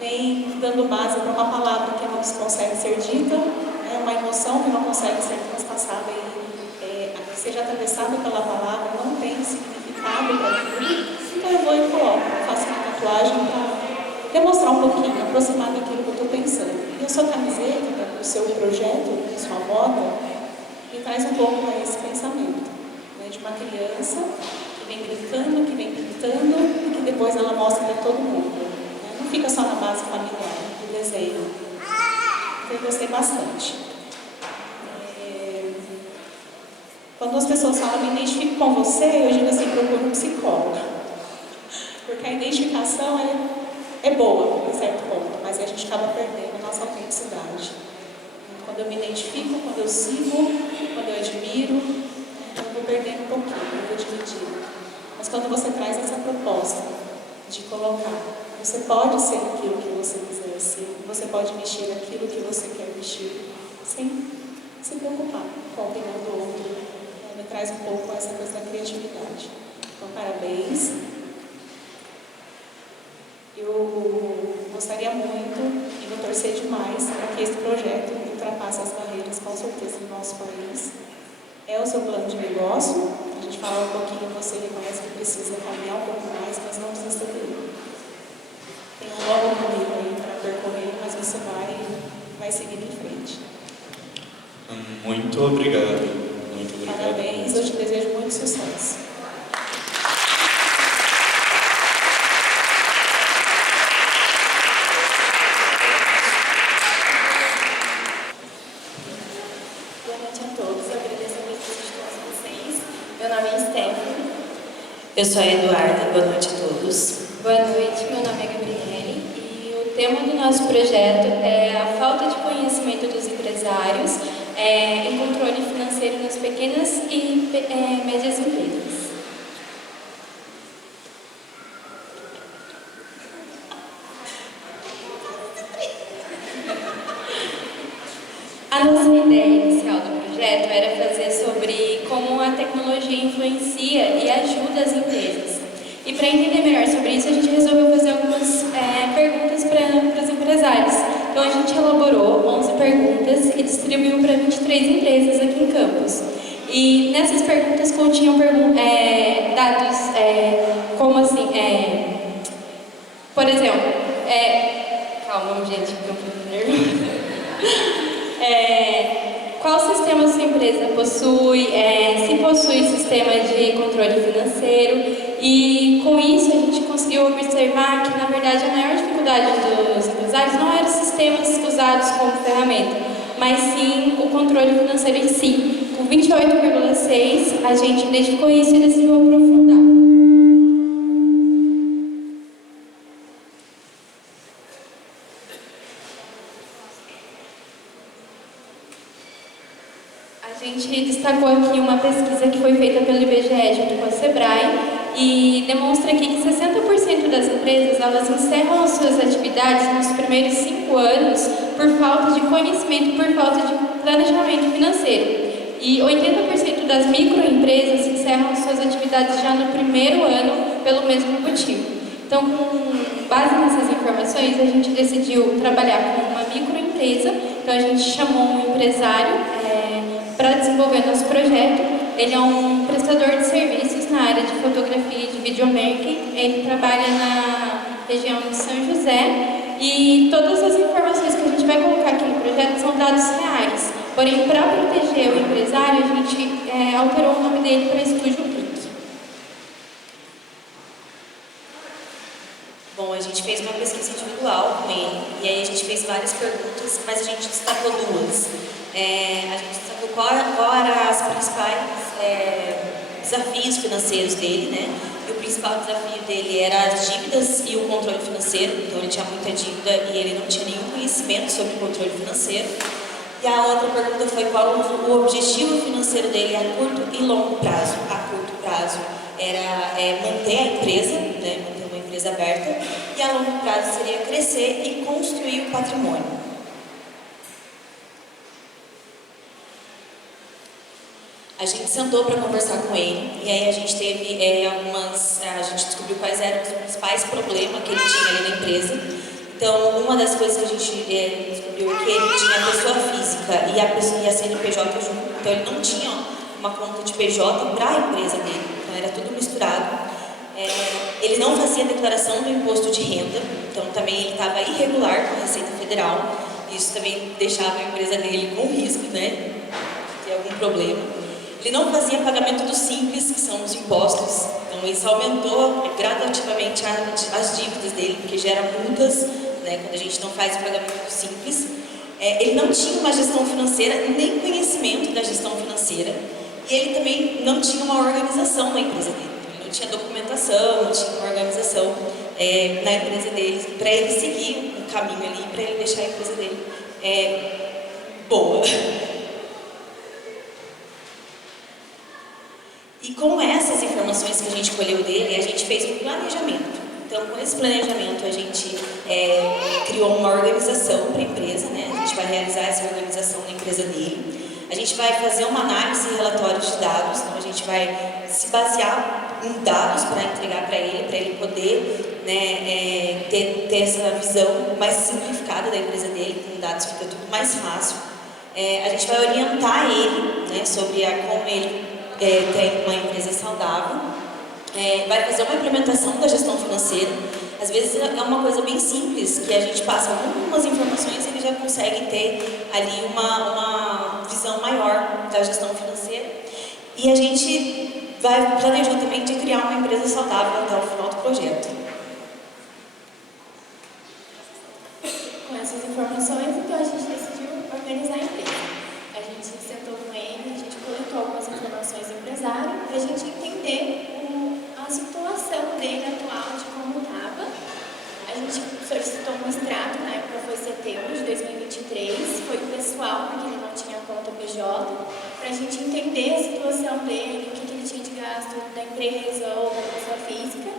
vem dando base para uma palavra que não consegue ser dita, né? Uma emoção que não consegue ser transpassada e seja atravessada pela palavra, não tem significado para aquilo. Então eu vou e coloco, faço uma tatuagem para demonstrar um pouquinho, aproximar daquilo que eu estou pensando. E a sua camiseta, o seu projeto, a sua moda, me traz um pouco para esse pensamento, né, de uma criança que vem brincando, que vem pintando e que depois ela mostra para todo mundo. Né? Não fica só na base familiar, do desenho. Então eu gostei bastante. Quando as pessoas falam, me identifico com você, eu digo assim, procuro um psicólogo. Porque a identificação é boa, em certo ponto, mas a gente acaba perdendo a nossa autenticidade. Quando eu me identifico, quando eu sigo, quando eu admiro, então eu vou perdendo um pouquinho, eu vou dividindo. Mas quando você traz essa proposta de colocar, você pode ser aquilo que você quiser ser, você pode mexer aquilo que você quer mexer, sem se preocupar com a opinião do outro. Me traz um pouco essa coisa da criatividade. Então, parabéns. Eu gostaria muito e vou torcer demais para que esse projeto ultrapasse as barreiras, com certeza, no nosso país. É o seu plano de negócio. A gente fala um pouquinho, você reconhece que precisa caminhar um pouco mais, mas não desista dele. Tem um longo caminho aí para percorrer, mas você vai seguir em frente. Muito obrigado. Muito obrigado. Parabéns, eu te desejo muito sucesso. Boa noite a todos, eu agradeço a presença de todos vocês. Meu nome é Stephanie. Eu sou a Eduarda, boa noite a todos. Boa noite, meu nome é Gabriele e o tema do nosso projeto é a falta de conhecimento dos empresários em controle financeiro nas pequenas e médias empresas. A nossa ideia inicial do projeto era fazer sobre como a tecnologia influencia e ajuda as empresas. E para entender melhor sobre isso, a gente resolveu fazer algumas perguntas para os empresários. Então, a gente elaborou 11 perguntas e distribuiu para 23 empresas aqui em Campos. E nessas perguntas continham dados como assim, por exemplo, calma, gente, porque eu fico nervosa. Qual sistema sua empresa possui, se possui sistema de controle financeiro, e com isso a gente conseguiu observar que, na verdade, a maior dificuldade dos empresários não eram os sistemas usados como ferramenta, mas sim o controle financeiro em si. Com 28,6, a gente identificou isso e decidiu aprofundar. A gente destacou aqui uma pesquisa que foi feita pelo IBGE junto com a Sebrae e demonstra aqui que 60% das empresas elas encerram as suas atividades nos primeiros 5 anos por falta de conhecimento e por falta de planejamento financeiro. E 80% das microempresas encerram suas atividades já no primeiro ano pelo mesmo motivo. Então, com base nessas informações, a gente decidiu trabalhar com uma microempresa. Então, a gente chamou um empresário para desenvolver nosso projeto. Ele é um prestador de serviços na área de fotografia e de videomaking. Ele trabalha na região de São José e todas as informações que a gente vai colocar aqui no projeto são dados reais. Porém, para proteger o empresário, a gente alterou o nome dele para Estúdio Clique. Bom, a gente fez uma pesquisa individual com ele e aí a gente fez várias perguntas, mas a gente destacou duas. A gente destacou qual eram os principais desafios financeiros dele, né? E o principal desafio dele era as dívidas e o controle financeiro. Então ele tinha muita dívida e ele não tinha nenhum conhecimento sobre o controle financeiro. E a outra pergunta foi qual o objetivo financeiro dele a curto e longo prazo. A curto prazo era manter a empresa, né? Manter uma empresa aberta, e a longo prazo seria crescer e construir o patrimônio. A gente sentou para conversar com ele e aí a gente teve a gente descobriu quais eram os principais problemas que ele tinha ali na empresa. Então, uma das coisas que a gente descobriu é que ele tinha a pessoa física e a CNPJ junto. Então, ele não tinha uma conta de PJ para a empresa dele. Então, era tudo misturado. Ele não fazia declaração do imposto de renda. Então, também ele estava irregular com a Receita Federal. Isso também deixava a empresa dele com risco, né, de ter algum problema. Ele não fazia pagamento do simples, que são os impostos. Então, isso aumentou gradativamente as dívidas dele, porque gera multas, né, quando a gente não faz o pagamento do simples. Ele não tinha uma gestão financeira, nem conhecimento da gestão financeira. E ele também não tinha uma organização na empresa dele. Ele não tinha documentação, não tinha uma organização na empresa dele, para ele seguir um caminho ali, para ele deixar a empresa dele boa. E com essas informações que a gente colheu dele, a gente fez um planejamento. Então, com esse planejamento, a gente criou uma organização para a empresa, né? A gente vai realizar essa organização na empresa dele. A gente vai fazer uma análise e relatórios de dados, então a gente vai se basear em dados para entregar para ele poder, né, ter essa visão mais simplificada da empresa dele. Com dados fica tudo mais fácil. A gente vai orientar ele, né, sobre como ele tem uma empresa saudável. Vai fazer uma implementação da gestão financeira. Às vezes é uma coisa bem simples, que a gente passa algumas informações e ele já consegue ter ali uma visão maior da gestão financeira. E a gente vai planejar também de criar uma empresa saudável até o final do projeto. Com essas informações, então a gente decidiu organizar a empresa. A gente sentou com ele, a gente coletou algumas informações do empresário para a gente entender a situação dele atual, de como estava. A gente solicitou um extrato, na época foi setembro de 2023, foi pessoal, porque ele não tinha conta PJ, para a gente entender a situação dele, o que ele tinha de gasto da empresa ou da pessoa física.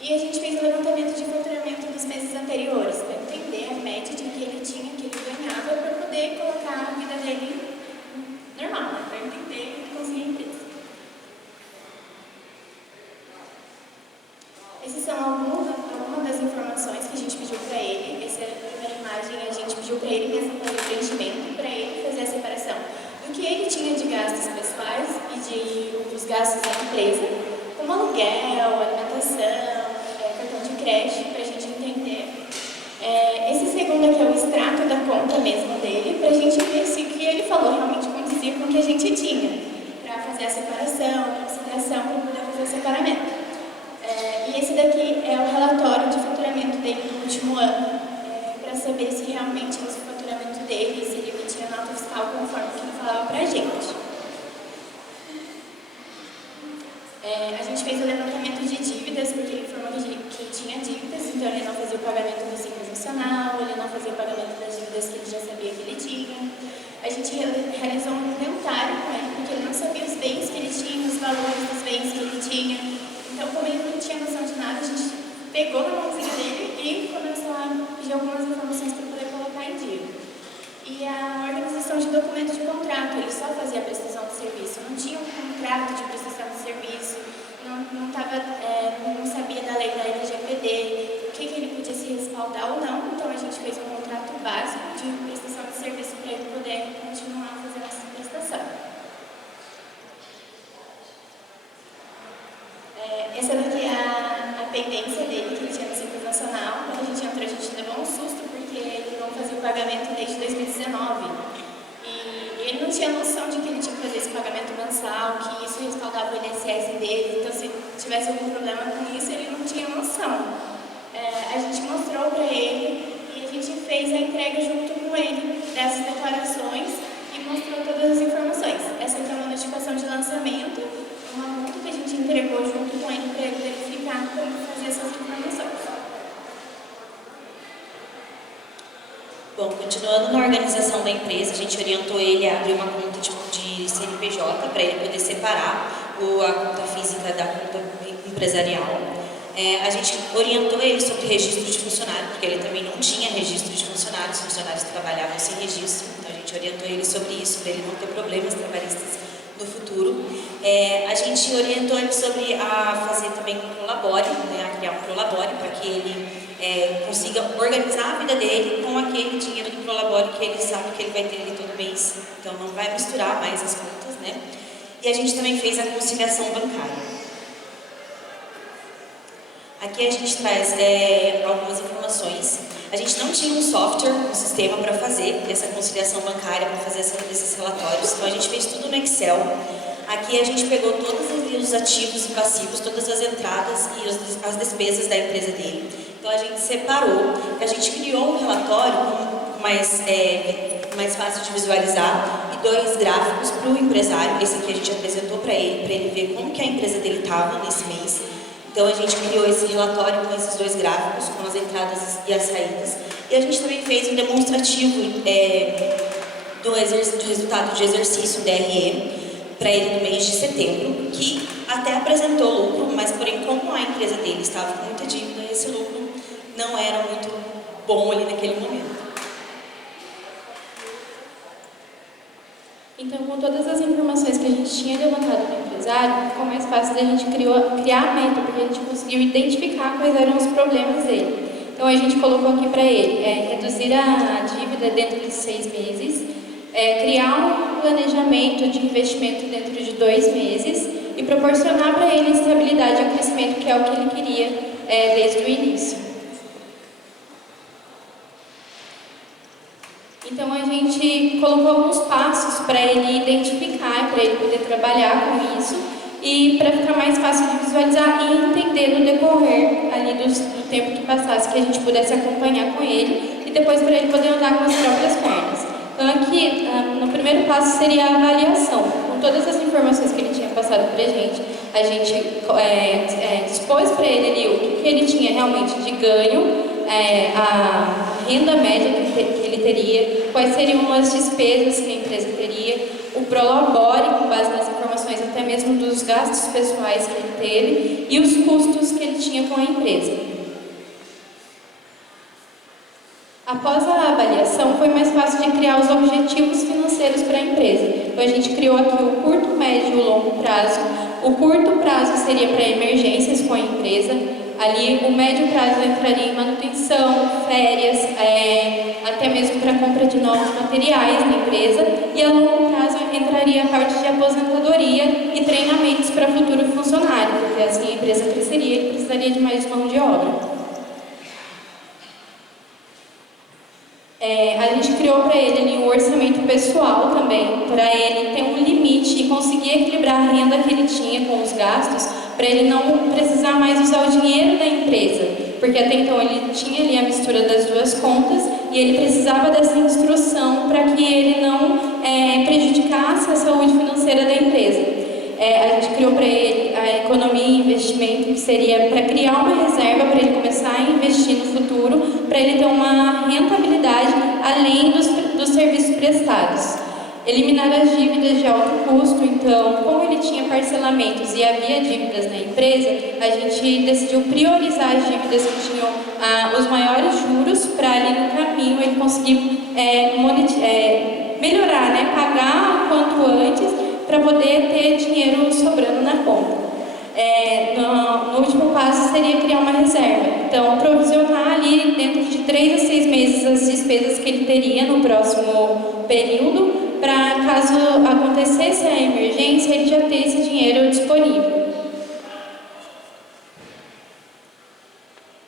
E a gente fez o levantamento de faturamento dos meses anteriores, para entender a média de que ele tinha, que ele ganhava, para poder colocar a vida dele normal, né? Para entender e conseguir empresa. Essas são algumas das informações que a gente pediu para ele. Essa é a primeira imagem, a gente pediu para ele mesmo fazer o preenchimento, para ele fazer a separação do que ele tinha de gastos pessoais e dos gastos da empresa, como aluguel, alimentação, cartão de crédito, para a gente entender. Esse segundo aqui é o extrato da conta mesmo dele, para a gente ver se o que ele falou realmente condizia com o que a gente tinha, para fazer a separação, a consideração, para poder fazer o separamento. E esse daqui é o relatório de faturamento dele no último ano, para saber se realmente esse faturamento dele, se ele emitia nota fiscal conforme o que ele falava para a gente. A gente fez o levantamento de dívidas, porque ele informou que tinha dívidas, então ele não fazia o pagamento do Simples Nacional, ele não fazia o pagamento das dívidas que ele já sabia que ele tinha. A gente realizou um inventário com ele, porque ele não sabia os bens que ele tinha, os valores dos bens que ele tinha. Então, como ele não tinha noção de nada, a gente pegou na mãozinha dele e começou a pedir algumas informações para poder colocar em dia. E a organização de documento de contrato, ele só fazia a prestação de serviço, não tinha um contrato de prestação de serviço, não sabia da lei da LGPD, o que ele podia se respaldar ou não. Então, a gente fez um contrato básico de prestação de serviço para ele poder continuar fazendo essa prestação. Essa daqui é a pendência dele, que ele tinha no Simples Nacional. Quando a gente entrou, a gente levou um susto, porque ele não fazia o pagamento desde 2019. E ele não tinha noção de que ele tinha que fazer esse pagamento mensal, que isso respaldava o INSS dele. Então, se tivesse algum problema com isso, ele não tinha noção. A gente mostrou para ele e a gente fez a entrega junto com ele dessas declarações e mostrou todas as informações. Essa aqui é uma notificação de lançamento, uma multa que a gente entregou junto com ele para ele verificar como fazer essas informações. Bom, continuando na organização da empresa, a gente orientou ele a abrir uma conta de CNPJ para ele poder separar a conta física da conta empresarial. A gente orientou ele sobre registro de funcionário, porque ele também não tinha registro de funcionários, os funcionários trabalhavam sem registro, então a gente orientou ele sobre isso, para ele não ter problemas trabalhistas no futuro. A gente orientou ele sobre a fazer também um prolabore, né, a criar um prolabore, para que ele consiga organizar a vida dele com aquele dinheiro do prolabore que ele sabe que ele vai ter ali todo mês. Então não vai misturar mais as contas, né? E a gente também fez a conciliação bancária. Aqui a gente traz algumas informações. A gente não tinha um software, um sistema para fazer essa conciliação bancária, para fazer esses relatórios, então a gente fez tudo no Excel. Aqui a gente pegou todos os ativos e passivos, todas as entradas e as despesas da empresa dele. Então a gente separou, a gente criou um relatório mais fácil de visualizar e 2 gráficos para o empresário. Esse aqui a gente apresentou para ele ver como que a empresa dele estava nesse mês. Então a gente criou esse relatório com esses 2 gráficos, com as entradas e as saídas. E a gente também fez um demonstrativo do resultado de exercício DRE para ele no mês de setembro, que até apresentou lucro, mas porém como a empresa dele estava com muita dívida, esse lucro não era muito bom ali naquele momento. Então, com todas as informações que a gente tinha levantado no empresário, ficou mais fácil da gente criar a meta, porque a gente conseguiu identificar quais eram os problemas dele. Então, a gente colocou aqui para ele reduzir a dívida dentro de 6 meses, criar um planejamento de investimento dentro de 2 meses e proporcionar para ele estabilidade e crescimento, que é o que ele queria desde o início. Então, a gente colocou alguns passos para ele identificar, para ele poder trabalhar com isso e para ficar mais fácil de visualizar e entender no decorrer ali do tempo que passasse, que a gente pudesse acompanhar com ele e depois para ele poder andar com as próprias pernas. Então, aqui, no primeiro passo seria a avaliação. Com todas as informações que ele tinha passado para a gente dispôs para ele ali o que ele tinha realmente de ganho, a renda média que ele teria, quais seriam as despesas que a empresa teria, o prolabore com base nas informações até mesmo dos gastos pessoais que ele teve e os custos que ele tinha com a empresa. Após a avaliação, foi mais fácil de criar os objetivos financeiros para a empresa. Então, a gente criou aqui o curto, médio e o longo prazo. O curto prazo seria para emergências com a empresa. Ali, o médio prazo entraria em manutenção, férias, até mesmo para compra de novos materiais na empresa. E a longo prazo entraria a parte de aposentadoria e treinamentos para futuro funcionário, porque assim a empresa cresceria e precisaria de mais mão de obra. A gente criou para ele ali um orçamento pessoal também, para ele ter um limite e conseguir equilibrar a renda que ele tinha com os gastos, para ele não precisar mais usar o dinheiro da empresa, porque até então ele tinha ali a mistura das 2 contas e ele precisava dessa instrução para que ele não prejudicasse a saúde financeira da empresa. A gente criou para ele a economia e investimento, que seria para criar uma reserva para ele começar a investir no futuro, para ele ter uma rentabilidade além dos serviços prestados. Eliminar as dívidas de alto custo. Então, como ele tinha parcelamentos e havia dívidas na empresa, a gente decidiu priorizar as dívidas que tinham os maiores juros, para ali no caminho ele conseguir melhorar, pagar o quanto antes, para poder ter dinheiro sobrando na conta. No último passo seria criar uma reserva. Então, provisionar ali dentro de 3 a 6 meses as despesas que ele teria no próximo período, para caso acontecesse a emergência, ele já ter esse dinheiro disponível.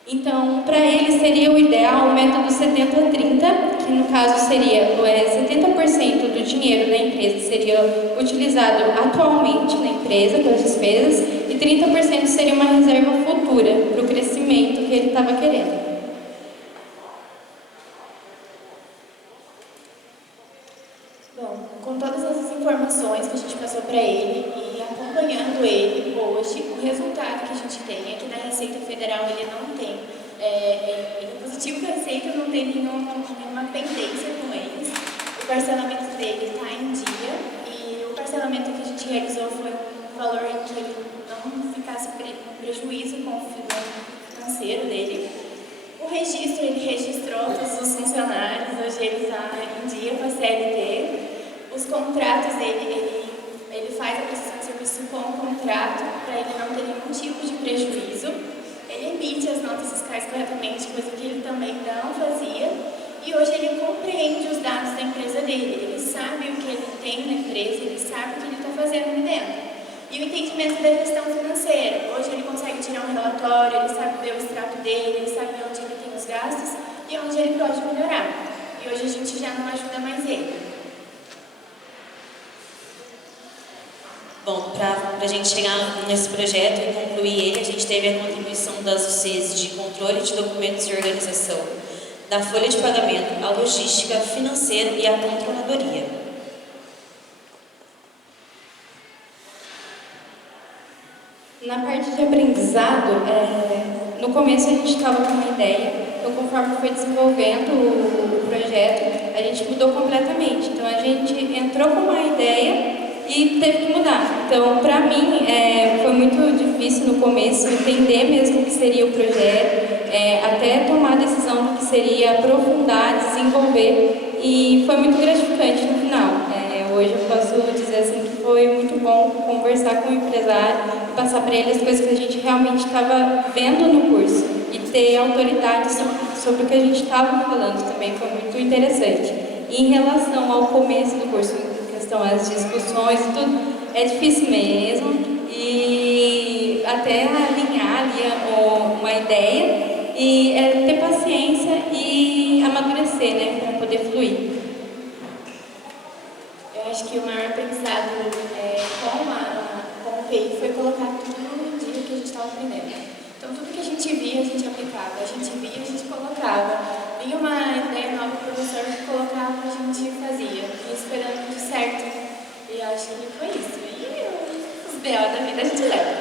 Então, para ele seria o ideal o método 70-30, que no caso seria 70% do dinheiro da empresa seria utilizado atualmente na empresa para as despesas e 30% seria uma reserva futura para o crescimento que ele estava querendo. Bom, com todas essas informações que a gente passou para ele e acompanhando ele hoje, o resultado que a gente tem é que na Receita Federal ele não tem, ele é positivo que a Receita não tem nenhuma pendência com eles. O parcelamento dele está em dia e o parcelamento que a gente realizou foi um valor em que ele não ficasse prejuízo com o financeiro dele. O registro, ele registrou todos os funcionários, hoje ele está em dia com a CLT. Os contratos dele, ele faz a prestação de serviço com o contrato, para ele não ter nenhum tipo de prejuízo. Ele emite as notas fiscais corretamente, coisa que ele também não fazia. E hoje ele compreende os dados da empresa dele, ele sabe o que ele tem na empresa, ele sabe o que ele está fazendo ali dentro. E o entendimento da gestão financeira. Hoje ele consegue tirar um relatório, ele sabe ver o extrato dele, ele sabe onde ele tem os gastos e onde ele pode melhorar. E hoje a gente já não ajuda mais ele. Bom, para a gente chegar nesse projeto e concluir ele, a gente teve a contribuição das UCs de controle de documentos e organização, da folha de pagamento, a logística, financeiro e a controladoria. Na parte de aprendizado, no começo a gente estava com uma ideia, então conforme foi desenvolvendo o projeto, a gente mudou completamente. Então a gente entrou com uma ideia e teve que mudar. Então, para mim, foi muito difícil no começo entender mesmo o que seria o projeto, até tomar a decisão do que seria aprofundar, desenvolver, e foi muito gratificante no final. Hoje eu posso dizer assim que foi muito bom conversar com o empresário e passar para ele as coisas que a gente realmente estava vendo no curso e ter autoridade sobre o que a gente estava falando também foi muito interessante. E em relação ao começo do curso, em questão às discussões e tudo, é difícil mesmo e até alinhar ali uma ideia e ter paciência e amadurecer, né, para poder fluir. Eu acho que o maior aprendizado com o PI foi colocar tudo no dia que a gente estava aprendendo. Então, tudo que a gente via, a gente aplicava. A gente via, a gente colocava. Vinha uma ideia nova do professor que colocava, a gente fazia. E esperando tudo certo. E eu acho que foi isso. E os B.O. da vida a gente leva.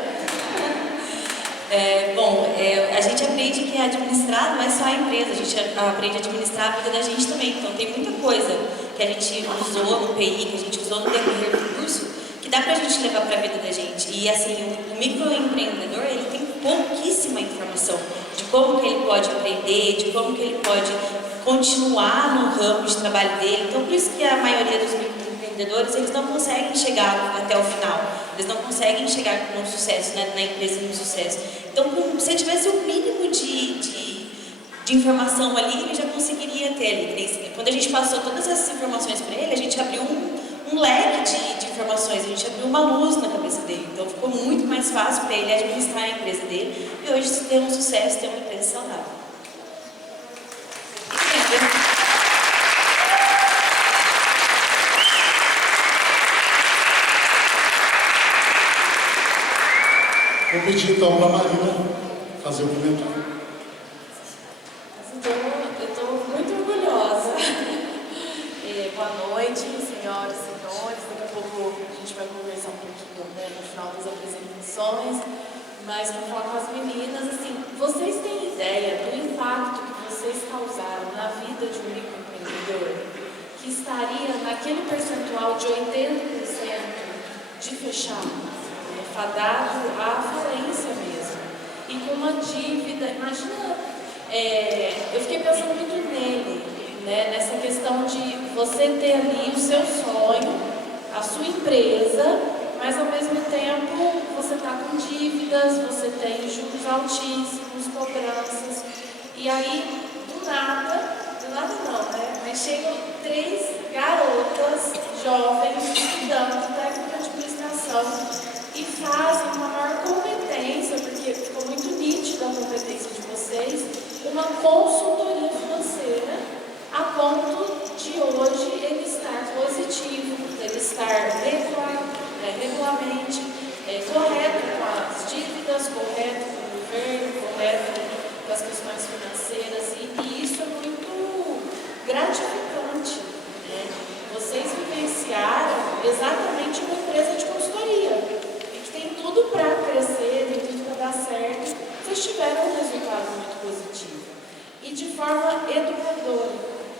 A gente aprende que administrar não é só a empresa, a gente aprende a administrar a vida da gente também. Então, tem muita coisa que a gente usou no PI, que a gente usou no decorrer do curso, que dá pra gente levar pra vida da gente. E, assim, o microempreendedor, ele tem pouquíssima informação de como que ele pode aprender, de como que ele pode continuar no ramo de trabalho dele. Então, por isso que a maioria dos microempreendedores, eles não conseguem chegar até o final. Eles não conseguem chegar no sucesso, né, na empresa no sucesso. Então, se tivesse o mínimo de informação ali, ele já conseguiria ter ali. Quando a gente passou todas essas informações para ele, a gente abriu um leque de informações, a gente abriu uma luz na cabeça dele. Então, ficou muito mais fácil para ele administrar a empresa dele e hoje ter um sucesso, ter uma empresa saudável. Vou pedir então para a Marina fazer o comentário. Eu estou muito orgulhosa. Boa noite, senhoras e senhores. Daqui a pouco a gente vai conversar um pouquinho, né, no final das apresentações. Mas para falar com as meninas, assim, vocês têm ideia do impacto que vocês causaram na vida de um microempreendedor que estaria naquele percentual de 80% de fechar? Fadado à falência mesmo, e com uma dívida. Imagina, eu fiquei pensando muito nele, né, nessa questão de você ter ali o seu sonho, a sua empresa, mas ao mesmo tempo você está com dívidas, você tem juros altíssimos, cobranças, e aí do nada não, né, mas chegam 3 garotas jovens estudando técnica de administração e fazem uma maior competência, porque ficou muito nítida a competência de vocês, uma consultoria financeira a ponto de hoje ele estar positivo, ele estar regularmente correto com as dívidas, correto com o governo, correto com as questões financeiras, e isso é muito gratificante, né? Vocês vivenciaram exatamente uma empresa de consultoria. Tudo para crescer, tem tudo para dar certo, vocês tiveram um resultado muito positivo. E de forma educadora,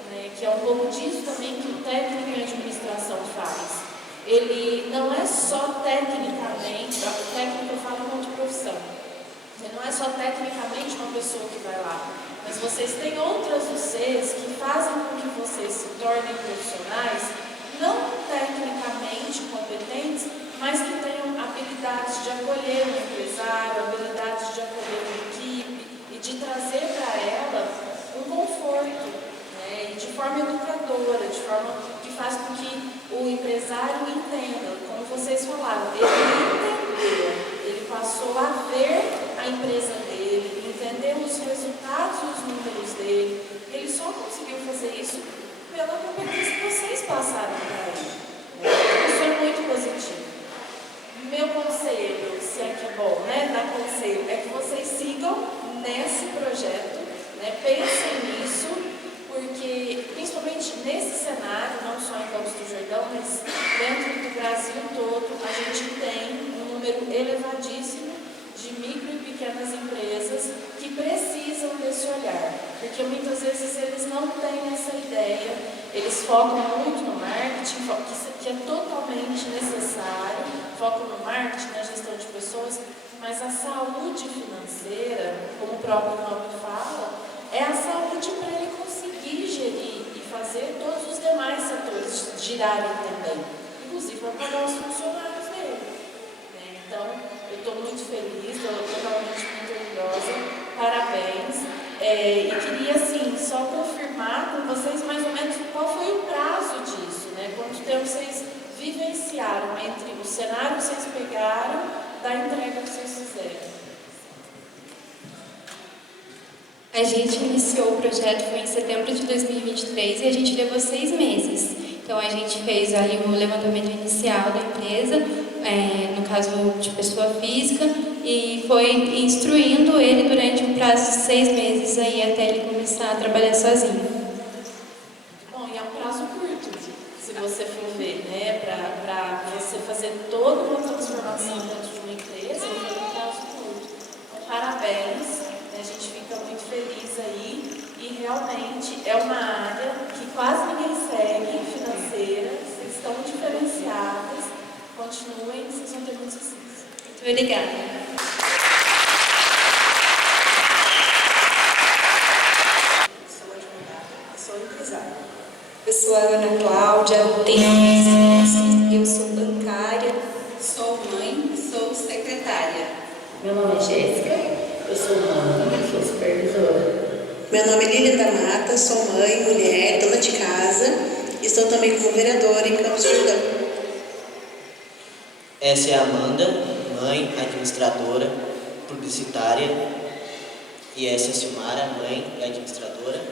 né, que é um pouco disso também que o técnico em administração faz. Ele não é só tecnicamente, o técnico eu falo enquanto profissão, ele não é só tecnicamente uma pessoa que vai lá, mas vocês têm outras vocês que fazem com que vocês se tornem profissionais, não tecnicamente competentes, mas que tenham habilidades de acolher o empresário, habilidades de acolher a equipe e de trazer para ela um conforto, né? E de forma educadora, de forma que faz com que o empresário entenda, como vocês falaram, ele entendeu, ele passou a ver a empresa dele, entender os resultados e os números dele. Ele só conseguiu fazer isso pela competência que vocês passaram para ele. Isso é muito positivo. Meu conselho, se é que é bom, né, dar conselho, é que vocês sigam nesse projeto, né, pensem nisso, porque principalmente nesse cenário, não só em Campos do Jordão, mas dentro do Brasil todo, a gente tem um número elevadíssimo micro e pequenas empresas que precisam desse olhar, porque muitas vezes eles não têm essa ideia, eles focam muito no marketing, que é totalmente necessário, focam no marketing, na gestão de pessoas, mas a saúde financeira, como o próprio nome fala, é a saúde para ele conseguir gerir e fazer todos os demais setores girarem também, inclusive para pagar os funcionários dele. Então, eu estou muito feliz, estou realmente muito orgulhosa, parabéns. E queria, assim, só confirmar com vocês mais ou menos qual foi o prazo disso, né? Quanto tempo vocês vivenciaram entre o cenário que vocês pegaram da entrega que vocês fizeram. A gente iniciou o projeto foi em setembro de 2023 e a gente levou 6 meses. Então a gente fez ali o levantamento inicial da empresa, no caso de pessoa física, e foi instruindo ele durante um prazo de 6 meses aí até ele começar a trabalhar sozinho. Bom, e é um prazo curto, se você for ver, né? Para você fazer toda uma transformação dentro de uma empresa, foi um prazo curto. Então, parabéns. A gente fica muito feliz aí e realmente é uma área que quase ninguém segue, financeira, vocês estão diferenciadas, continuem, vocês vão ter muito sucesso. Muito obrigada. Sou empresária. Eu sou a Ana Cláudia, eu tenho 15 anos, eu sou bancária, sou mãe, sou secretária. Meu nome é Jéssica. Eu sou mãe, sou supervisora. Meu nome é Lília da Mata, sou mãe, mulher, dona de casa e estou também como vereadora em Campos do Jordão. Essa é a Amanda, mãe, administradora, publicitária. E essa é a Silmara, mãe e administradora.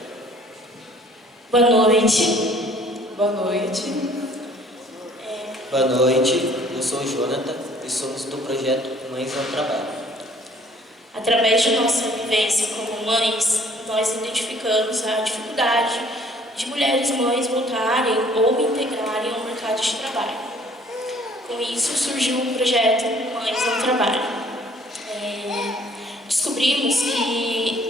Boa noite. Boa noite. Boa noite, eu sou o Jonathan e somos do projeto Mães ao Trabalho. Através de nossa vivência como mães, nós identificamos a dificuldade de mulheres mães voltarem ou integrarem ao mercado de trabalho. Com isso surgiu o projeto Mães ao Trabalho.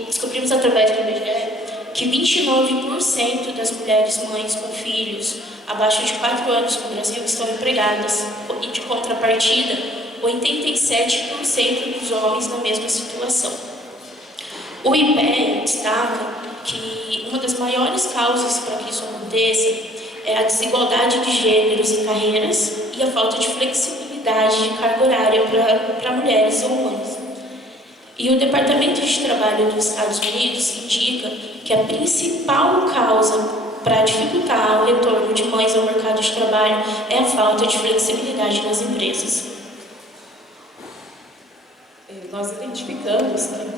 Descobrimos através do IBGE que 29% das mulheres mães com filhos abaixo de 4 anos no Brasil estão empregadas e, de contrapartida, 87% dos homens na mesma situação. O IPEA destaca que uma das maiores causas para que isso aconteça é a desigualdade de gêneros em carreiras e a falta de flexibilidade de carga horária para mulheres ou mães. E o Departamento de Trabalho dos Estados Unidos indica que a principal causa para dificultar o retorno de mães ao mercado de trabalho é a falta de flexibilidade nas empresas. Nós identificamos que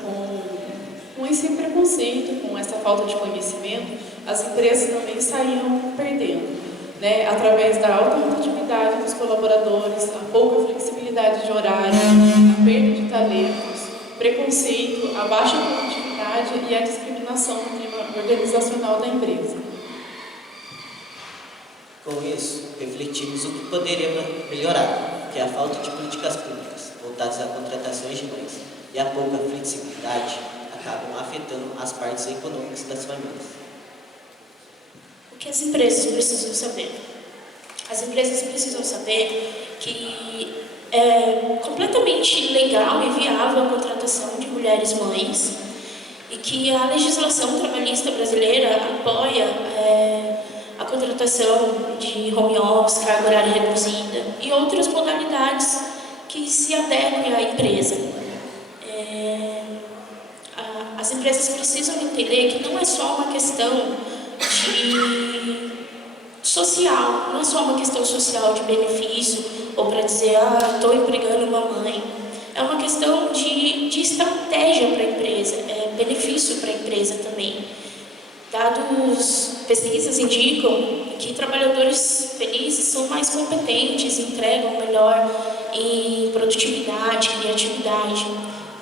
com esse preconceito, com essa falta de conhecimento, as empresas também saíam perdendo, né? Através da alta rotatividade dos colaboradores, a pouca flexibilidade de horário, a perda de talentos, preconceito, a baixa produtividade e a discriminação no clima organizacional da empresa. Com isso, refletimos o que poderia melhorar, que é a falta de políticas públicas voltadas a contratações de mães e a pouca flexibilidade acabam afetando as partes econômicas das famílias. O que as empresas precisam saber? As empresas precisam saber que é completamente legal e viável a contratação de mulheres mães e que a legislação trabalhista brasileira apoia a contratação de home office, carga horária reduzida e outras modalidades que se adequem à empresa. As empresas precisam entender que não é só uma questão social, não é só uma questão social de benefício ou para dizer, estou empregando uma mãe. É uma questão de estratégia para a empresa, benefício para a empresa também. Pesquisas indicam que trabalhadores felizes são mais competentes, entregam melhor em produtividade, criatividade.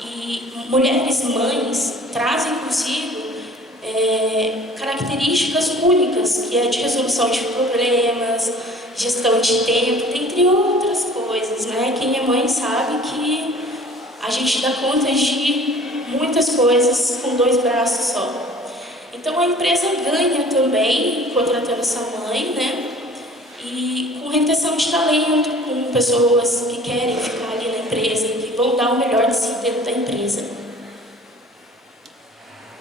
E mulheres mães trazem consigo características únicas, que é de resolução de problemas, gestão de tempo, entre outras coisas, né? Quem é mãe sabe que a gente dá conta de muitas coisas com 2 braços só. Então a empresa ganha também contratando essa mãe, né? E com retenção de talento, com pessoas que querem ficar ali na empresa, que vão dar o melhor de si dentro da empresa.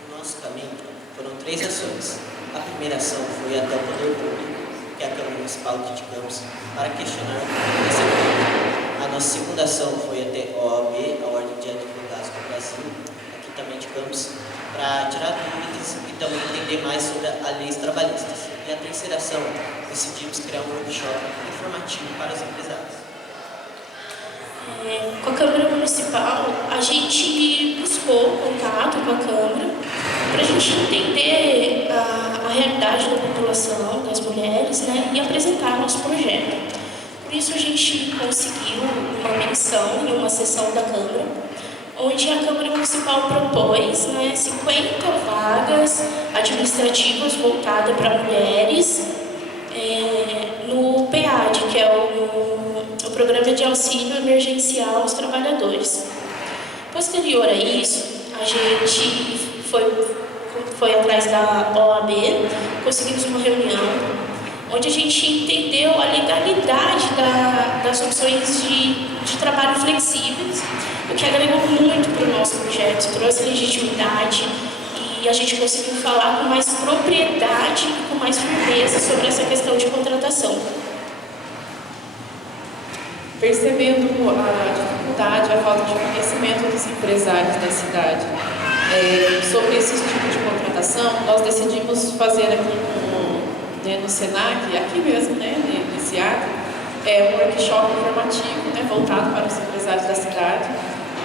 No nosso caminho foram 3 ações. A primeira ação foi até o Poder Público, que é a Câmara Municipal de Campos, para questionar essa política. A nossa segunda ação foi até a OAB, a Ordem de Advogados do Brasil, aqui também de Campos, para tirar dúvidas e também entender mais sobre as leis trabalhistas. E a terceira ação, decidimos criar um workshop informativo para os empresários. Com a Câmara Municipal, a gente buscou contato com a Câmara para a gente entender a realidade da população, das mulheres, né, e apresentar nosso projeto. Por isso a gente conseguiu uma menção em uma sessão da Câmara, onde a Câmara Municipal propôs, né, 50 vagas administrativas voltadas para mulheres no PAD, que é o Programa de Auxílio Emergencial aos Trabalhadores. Posterior a isso, a gente foi atrás da OAB, conseguimos uma reunião onde a gente entendeu a legalidade das opções de trabalho flexíveis, o que agregou muito para o nosso projeto, trouxe legitimidade e a gente conseguiu falar com mais propriedade e com mais firmeza sobre essa questão de contratação. Percebendo a dificuldade, a falta de conhecimento dos empresários da cidade sobre esse tipo de contratação, nós decidimos fazer aqui no SENAC, aqui mesmo, né, nesse ato, um workshop informativo, né, voltado para os empresários da cidade.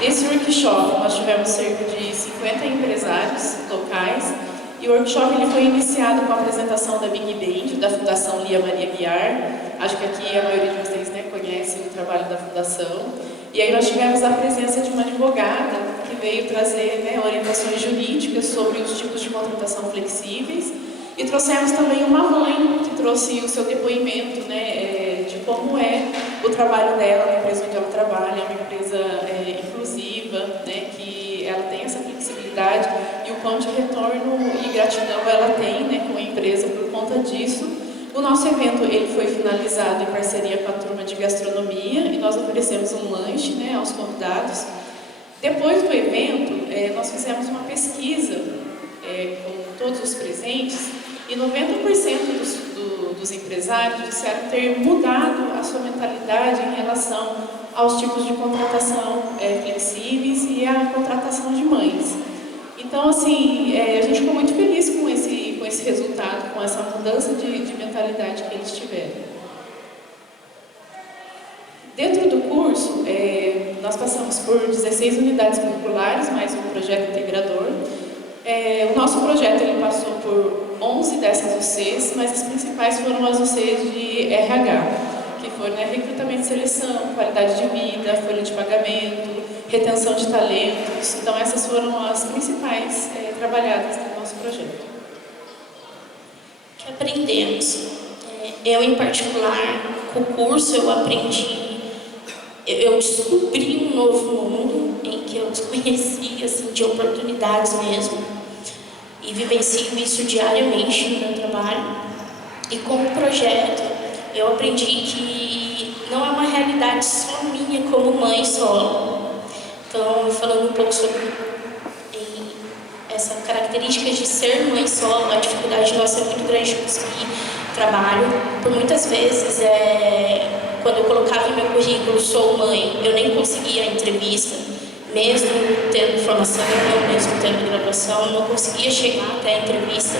Nesse workshop, nós tivemos cerca de 50 empresários locais e o workshop ele foi iniciado com a apresentação da Big Band, da Fundação Lia Maria Guiar. Acho que aqui a maioria de vocês, né, conhece o trabalho da Fundação. E aí nós tivemos a presença de uma advogada que veio trazer, né, orientações jurídicas sobre os tipos de contratação flexíveis. E trouxemos também uma mãe que trouxe o seu depoimento, né, de como é o trabalho dela na empresa onde ela trabalha, é uma empresa inclusiva, né, que ela tem essa flexibilidade e o quanto de retorno e gratidão ela tem, né, com a empresa por conta disso. O nosso evento ele foi finalizado em parceria com a turma de gastronomia e nós oferecemos um lanche, né, aos convidados. Depois do evento, nós fizemos uma pesquisa com todos os presentes e 90% dos empresários disseram ter mudado a sua mentalidade em relação aos tipos de contratação flexíveis e a contratação de mães. Então, assim, a gente ficou muito feliz com esse resultado, com essa mudança de mentalidade que eles tiveram. Dentro do curso, nós passamos por 16 unidades curriculares, mais um projeto integrador. O nosso projeto ele passou por 11 dessas UCs, mas as principais foram as UCs de RH, que foram recrutamento e seleção, qualidade de vida, folha de pagamento, retenção de talentos. Então, essas foram as principais trabalhadas no nosso projeto. O que aprendemos? Eu, em particular, com o curso, eu aprendi, eu descobri um novo mundo em que eu desconhecia, assim, de oportunidades mesmo. E vivencio isso diariamente no meu trabalho. E com o projeto, eu aprendi que não é uma realidade só minha como mãe solo. Então, falando um pouco sobre essa característica de ser mãe solo, a dificuldade nossa é muito grande de conseguir trabalho. Por muitas vezes, quando eu colocava em meu currículo, sou mãe, eu nem conseguia a entrevista. Mesmo tendo formação, mesmo tendo graduação, não conseguia chegar até a entrevista.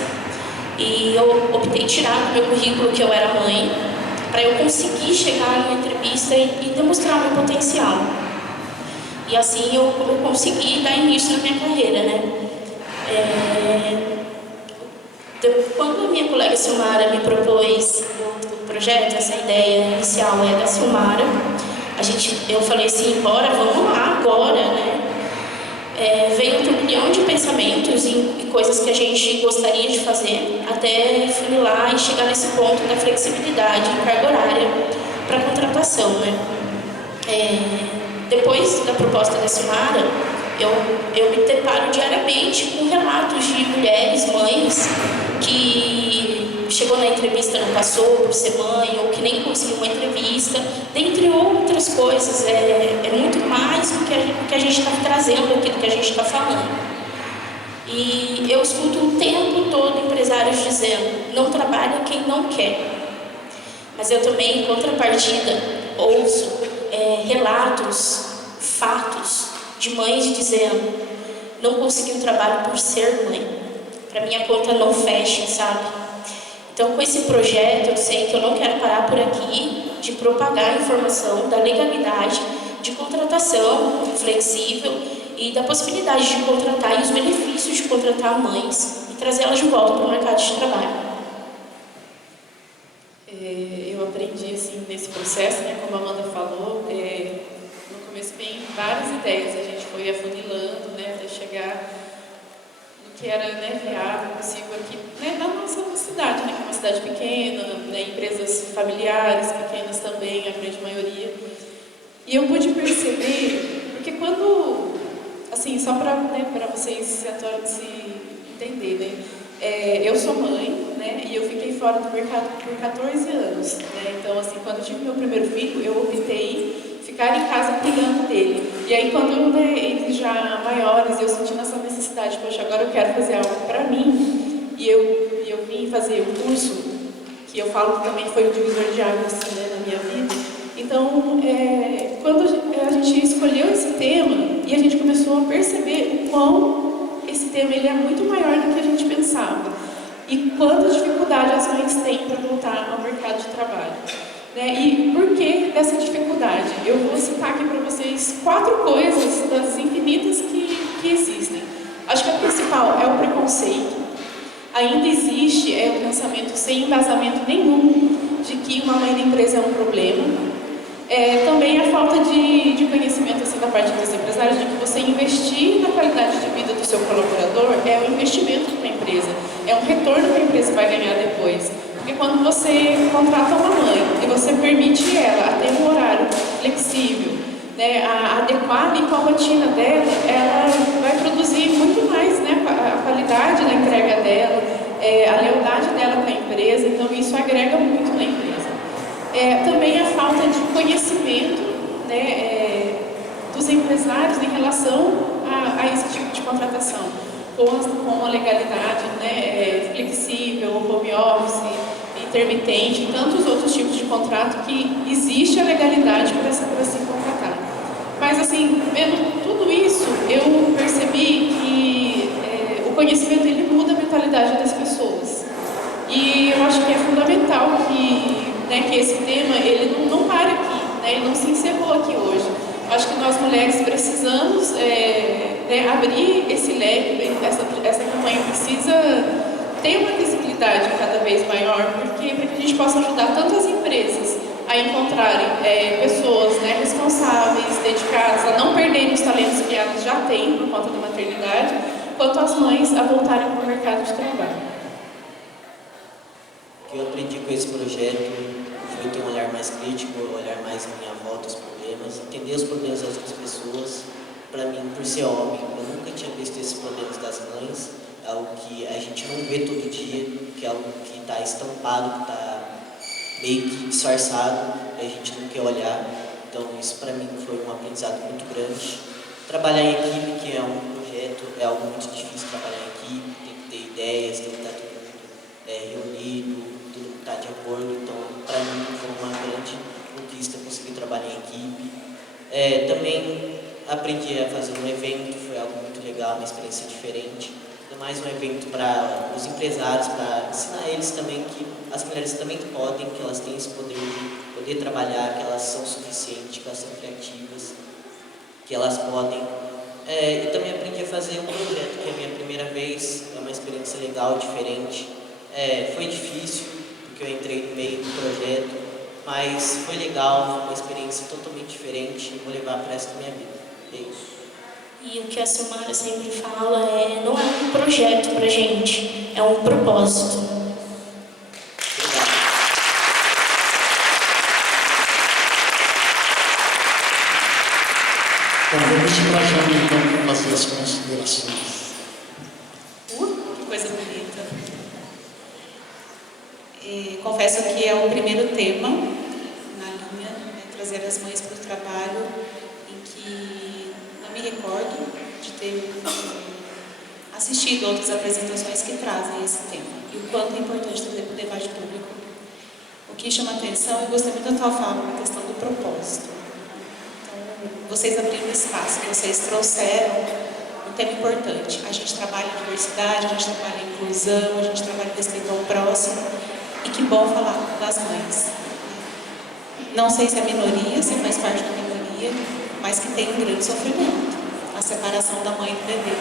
E eu optei tirar do meu currículo que eu era mãe, para eu conseguir chegar na entrevista e demonstrar meu potencial. E assim eu consegui dar início na minha carreira, né? Quando a minha colega Silmara me propôs o projeto, essa ideia inicial é da Silmara, eu falei assim, bora, vamos lá agora, né? Veio um turbilhão de pensamentos e coisas que a gente gostaria de fazer, até funilar e chegar nesse ponto da flexibilidade e carga horária para contratação, né? depois da proposta da Silmara, eu me deparo diariamente com relatos de mulheres, mães, que chegou na entrevista, não passou por ser mãe, ou que nem conseguiu uma entrevista, dentre outras coisas. É muito mais do que a gente está trazendo aqui, do que a gente está falando. E eu escuto o tempo todo empresários dizendo: não trabalha quem não quer. Mas eu também, em contrapartida, ouço relatos, fatos de mães dizendo: não consegui um trabalho por ser mãe, para minha conta não fecha, sabe? Então, com esse projeto, eu sei que eu não quero parar por aqui de propagar a informação da legalidade de contratação flexível e da possibilidade de contratar e os benefícios de contratar mães e trazê-las de volta para o mercado de trabalho. Eu aprendi assim nesse processo, né, como a Amanda falou, no começo vem várias ideias, a gente foi afunilando, né, até chegar no que era, né, viável, possível aqui, né, na nossa cidade, né, que é uma cidade pequena, né, empresas familiares pequenas também, a grande maioria. E eu pude perceber, porque quando, assim, só para, né, para vocês se entenderem, né, eu sou mãe, né, e eu fiquei fora do mercado por 14 anos, né, então, assim, quando eu tive meu primeiro filho, eu optei ficar em casa cuidando dele. E aí, quando, né, eles já maiores, eu senti essa necessidade, poxa, agora eu quero fazer algo para mim, e eu vim fazer um curso, que eu falo que também foi um divisor de águas, assim, né, na minha vida. Então, quando a gente escolheu esse tema, e a gente começou a perceber o quão esse tema ele é muito maior do que a gente pensava, e quanta dificuldade as mães têm para voltar ao mercado de trabalho. Né? E por que dessa dificuldade? Eu vou citar aqui para vocês 4 coisas das infinitas que existem. Acho que a principal é o preconceito. Ainda existe o pensamento sem embasamento nenhum de que uma mãe da empresa é um problema. Também a falta de conhecimento assim, da parte dos empresários de que você investir na qualidade de vida do seu colaborador é um investimento para a empresa, é um retorno que a empresa vai ganhar depois. Porque quando você contrata uma mãe e você permite ela a ter um horário flexível, né, a adequar ali com a rotina dela, ela vai produzir muito mais, né, a qualidade da entrega dela, a lealdade dela com a empresa, então isso agrega muito na empresa. Também a falta de conhecimento, né, dos empresários em relação a esse tipo de contratação, com a legalidade, né, flexível, home office, intermitente e tantos outros tipos de contrato que existe a legalidade para se contratar. Mas, assim, vendo tudo isso, eu percebi que o conhecimento ele muda a mentalidade das pessoas. E eu acho que é fundamental que esse tema ele não pare aqui, né, ele não se encerrou aqui hoje. Eu acho que nós mulheres precisamos abrir esse leque, essa campanha precisa ter uma visibilidade cada vez maior, para que a gente possa ajudar tanto as empresas a encontrarem pessoas, né, responsáveis, dedicadas, a não perderem os talentos que elas já têm por conta da maternidade, quanto as mães a voltarem para o mercado de trabalho. O que eu aprendi com esse projeto foi ter um olhar mais crítico, olhar mais à minha volta os problemas, entender os problemas das outras pessoas. Para mim, por ser homem, eu nunca tinha visto esses problemas das mães, é algo que a gente não vê todo dia, que é algo que está estampado, que está meio que disfarçado, e a gente não quer olhar. Então isso para mim foi um aprendizado muito grande. Trabalhar em equipe, que é um projeto, é algo muito difícil trabalhar em equipe, tem que ter ideias, tem que estar todo mundo reunido, todo mundo está de acordo. Então para mim foi uma grande conquista conseguir trabalhar em equipe. Também aprendi a fazer um evento, foi algo muito legal, uma experiência diferente. Mais um evento para os empresários, para ensinar eles também que as mulheres também podem, que elas têm esse poder de poder trabalhar, que elas são suficientes, que elas são criativas, que elas podem. E também aprendi a fazer um projeto, que é a minha primeira vez, é uma experiência legal, diferente. Foi difícil, porque eu entrei no meio do projeto, mas foi legal, foi uma experiência totalmente diferente e vou levar para o resto da minha vida. É isso. E o que a Silmara sempre fala não é um projeto pra gente, é um propósito. fazer as considerações. Que coisa bonita. Confesso que é o primeiro tema na linha, né, trazer as mães para o trabalho, em que não me recordo de ter assistido outras apresentações que trazem esse tema, e o quanto é importante trazer para o debate público. O que chama atenção, eu gostei muito da tua fala, na questão do propósito. Então, vocês abriram espaço, vocês trouxeram um tema importante. A gente trabalha em diversidade, a gente trabalha em inclusão, a gente trabalha em respeito ao próximo, e que bom falar das mães. Não sei se é minoria, se faz parte da minoria, mas que tem um grande sofrimento, a separação da mãe e do bebê,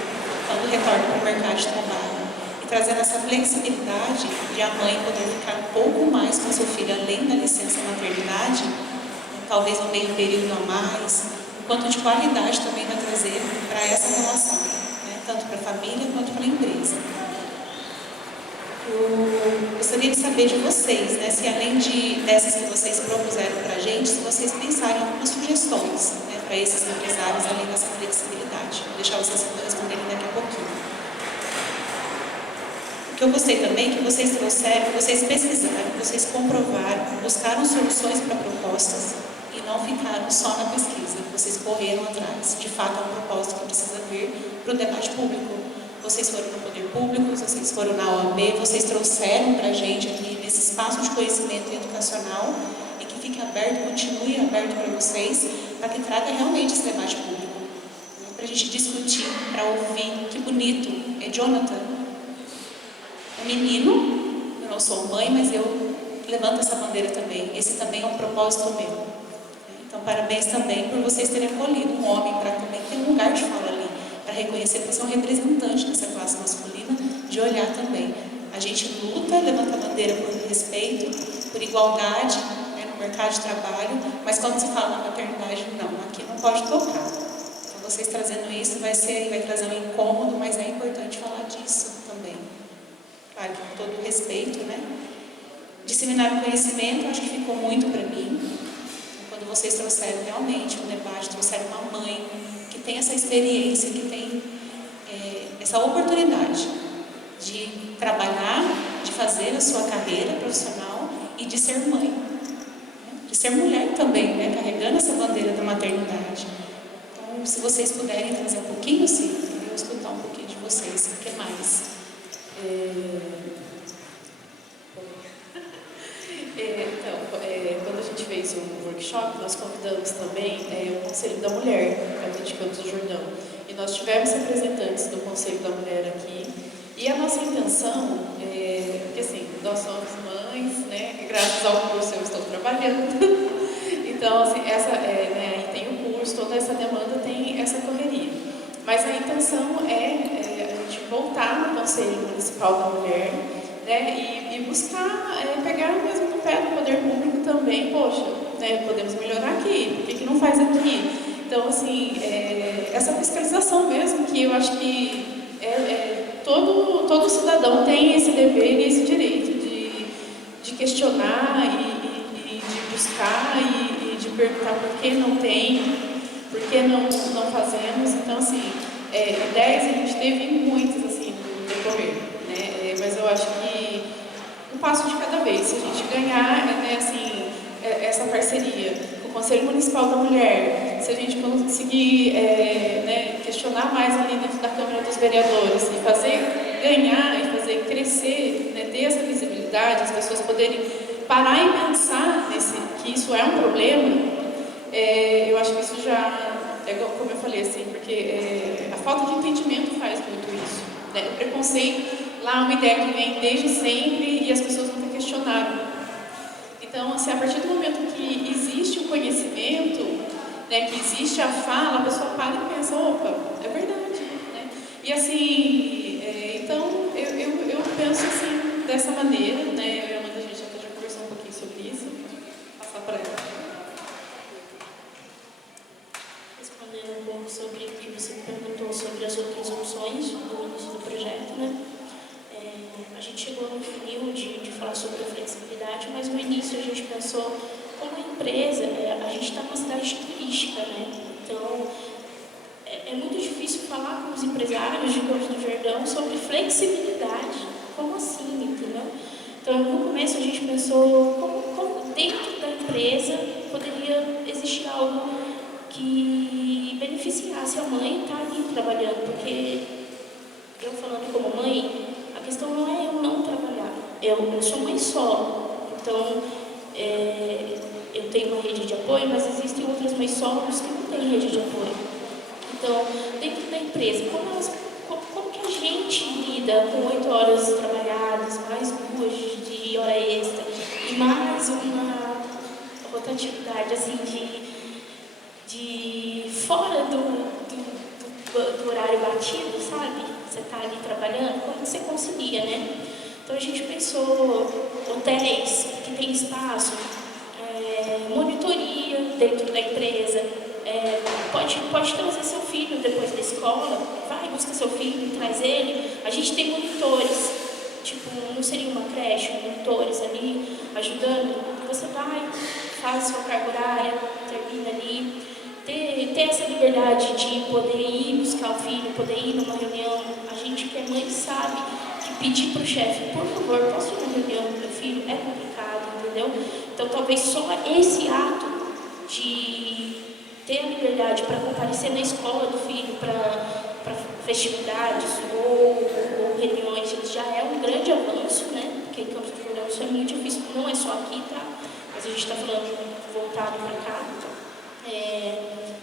quando retorna para o mercado de trabalho. E trazendo essa flexibilidade de a mãe poder ficar um pouco mais com seu filho, além da licença maternidade, talvez um meio período a mais, quanto de qualidade também vai trazer para essa relação, né? Tanto para a família quanto para a empresa. Eu gostaria de saber de vocês, né, se além dessas que vocês propuseram para a gente, se vocês pensaram em algumas sugestões, né, para esses empresários, além dessa flexibilidade. Vou deixar vocês responderem daqui a pouquinho. O que eu gostei também é que vocês trouxeram, vocês pesquisaram, vocês comprovaram, buscaram soluções para propostas e não ficaram só na pesquisa. Vocês correram atrás. De fato, é um propósito que precisa vir para o debate público. Vocês foram no poder público, vocês foram na OAB, vocês trouxeram para a gente aqui nesse espaço de conhecimento educacional e que fique aberto, continue aberto para vocês, para que traga realmente esse debate público, né? Para a gente discutir, para ouvir. Que bonito. É Jonathan, um menino, eu não sou mãe, mas eu levanto essa bandeira também. Esse também é um propósito meu. Então, parabéns também por vocês terem acolhido um homem para também ter um lugar de fala ali, para reconhecer que você é um representante dessa classe masculina, de olhar também. A gente luta, levanta a bandeira por respeito, por igualdade, né, no mercado de trabalho, mas quando se fala na maternidade, não, aqui não pode tocar. Então, vocês trazendo isso vai trazer um incômodo, mas é importante falar disso também. Claro, com todo o respeito, né? Disseminar o conhecimento, acho que ficou muito para mim. Quando vocês trouxeram realmente um debate, trouxeram uma mãe que tem essa experiência, que tem essa oportunidade de trabalhar, de fazer a sua carreira profissional e de ser mãe, né? De ser mulher também, né? Carregando essa bandeira da maternidade. Então, se vocês puderem trazer um pouquinho, sim, eu vou escutar um pouquinho de vocês. O que mais? Quando a gente fez o workshop, nós convidamos também o Conselho da Mulher, aqui de Campos do Jordão. E nós tivemos representantes do Conselho da Mulher aqui. E a nossa intenção, porque assim, nós somos mães, né? E graças ao curso eu estou trabalhando. Então, assim, aí tem o curso, toda essa demanda tem essa correria. Mas a intenção é a gente voltar no Conselho Municipal da Mulher, né, e buscar pegar mesmo no pé do poder público também. Poxa, né, podemos melhorar aqui, por que não faz aqui? Então, assim, essa fiscalização mesmo, que eu acho que todo cidadão tem esse dever e esse direito de questionar e de buscar e de perguntar por que não tem, por que não fazemos. Então, assim, ideias a gente teve muitas, assim, no decorrer, né? Mas eu acho que um passo de cada vez. Se a gente ganhar, né, assim, essa parceria com o Conselho Municipal da Mulher, se a gente conseguir né, questionar mais ali dentro da Câmara dos Vereadores e fazer ganhar e fazer crescer, né, ter essa visibilidade, as pessoas poderem parar e pensar que isso é um problema, eu acho que isso já... como eu falei, assim, porque a falta de entendimento faz muito isso, né? O preconceito, lá é uma ideia que vem desde sempre e as pessoas nunca questionaram. Então, assim, a partir do momento que existe o conhecimento, né, que existe a fala, a pessoa para e pensa, opa, é verdade, né? E assim, então, eu penso assim, dessa maneira, né? Eu e a Amanda, a gente já conversou um pouquinho sobre isso. Vou passar para ela. Respondendo um pouco sobre o que você perguntou sobre as outras opções do início do projeto, né? A gente chegou no funil de falar sobre a flexibilidade, mas no início a gente pensou, como empresa, a gente está numa cidade turística, né? Então, é muito difícil falar com os empresários de Campos do Jordão sobre flexibilidade. Como assim, entendeu? Então, no começo a gente pensou como dentro da empresa poderia existir algo que beneficiasse a mãe estar ali trabalhando, porque eu falando como mãe, a questão não é eu não trabalhar, eu sou mãe solo, então eu tenho uma rede de apoio, mas existem outras mães solos que não têm rede de apoio. Então, dentro da empresa, como que a gente lida com 8 horas trabalhadas, mais 2 de hora extra e mais uma rotatividade assim de fora do horário batido, sabe? Você está ali trabalhando, como você concilia, né? Então a gente pensou hotéis que tem espaço, monitoria dentro da empresa, pode trazer seu filho depois da escola, vai, busca seu filho, traz ele. A gente tem monitores, tipo, não seria uma creche, monitores ali ajudando. Você vai, faz sua carga horária, termina ali. Ter essa liberdade de poder ir buscar o filho, poder ir numa reunião. A gente que é mãe sabe que pedir para o chefe, por favor, posso ir na reunião do meu filho? É complicado, entendeu? Então talvez só esse ato de ter a liberdade para comparecer na escola do filho, para festividades ou reuniões, já é um grande avanço, né? Porque em Campos do Jordão isso é muito difícil, não é só aqui, tá? Mas a gente está falando voltado para cá.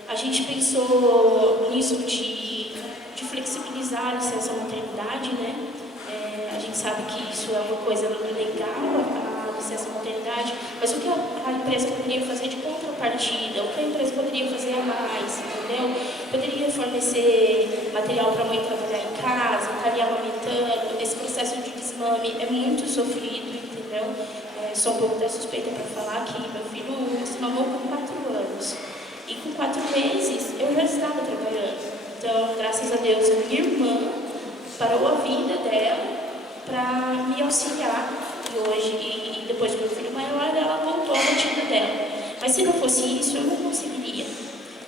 A gente pensou nisso de flexibilizar a licença maternidade, né? A gente sabe que isso é uma coisa legal, a licença maternidade, mas o que a empresa poderia fazer de contrapartida, o que a empresa poderia fazer a mais, entendeu? Poderia fornecer material para a mãe trabalhar em casa, estaria amamentando. Esse processo de desmame é muito sofrido, entendeu? Sou um pouco da suspeita para falar que meu filho se mamou com 4 anos. E com 4 meses eu já estava trabalhando. Então, graças a Deus, a minha irmã parou a vida dela para me auxiliar. E hoje, e depois do meu filho maior, ela voltou à rotina dela. Mas se não fosse isso, eu não conseguiria.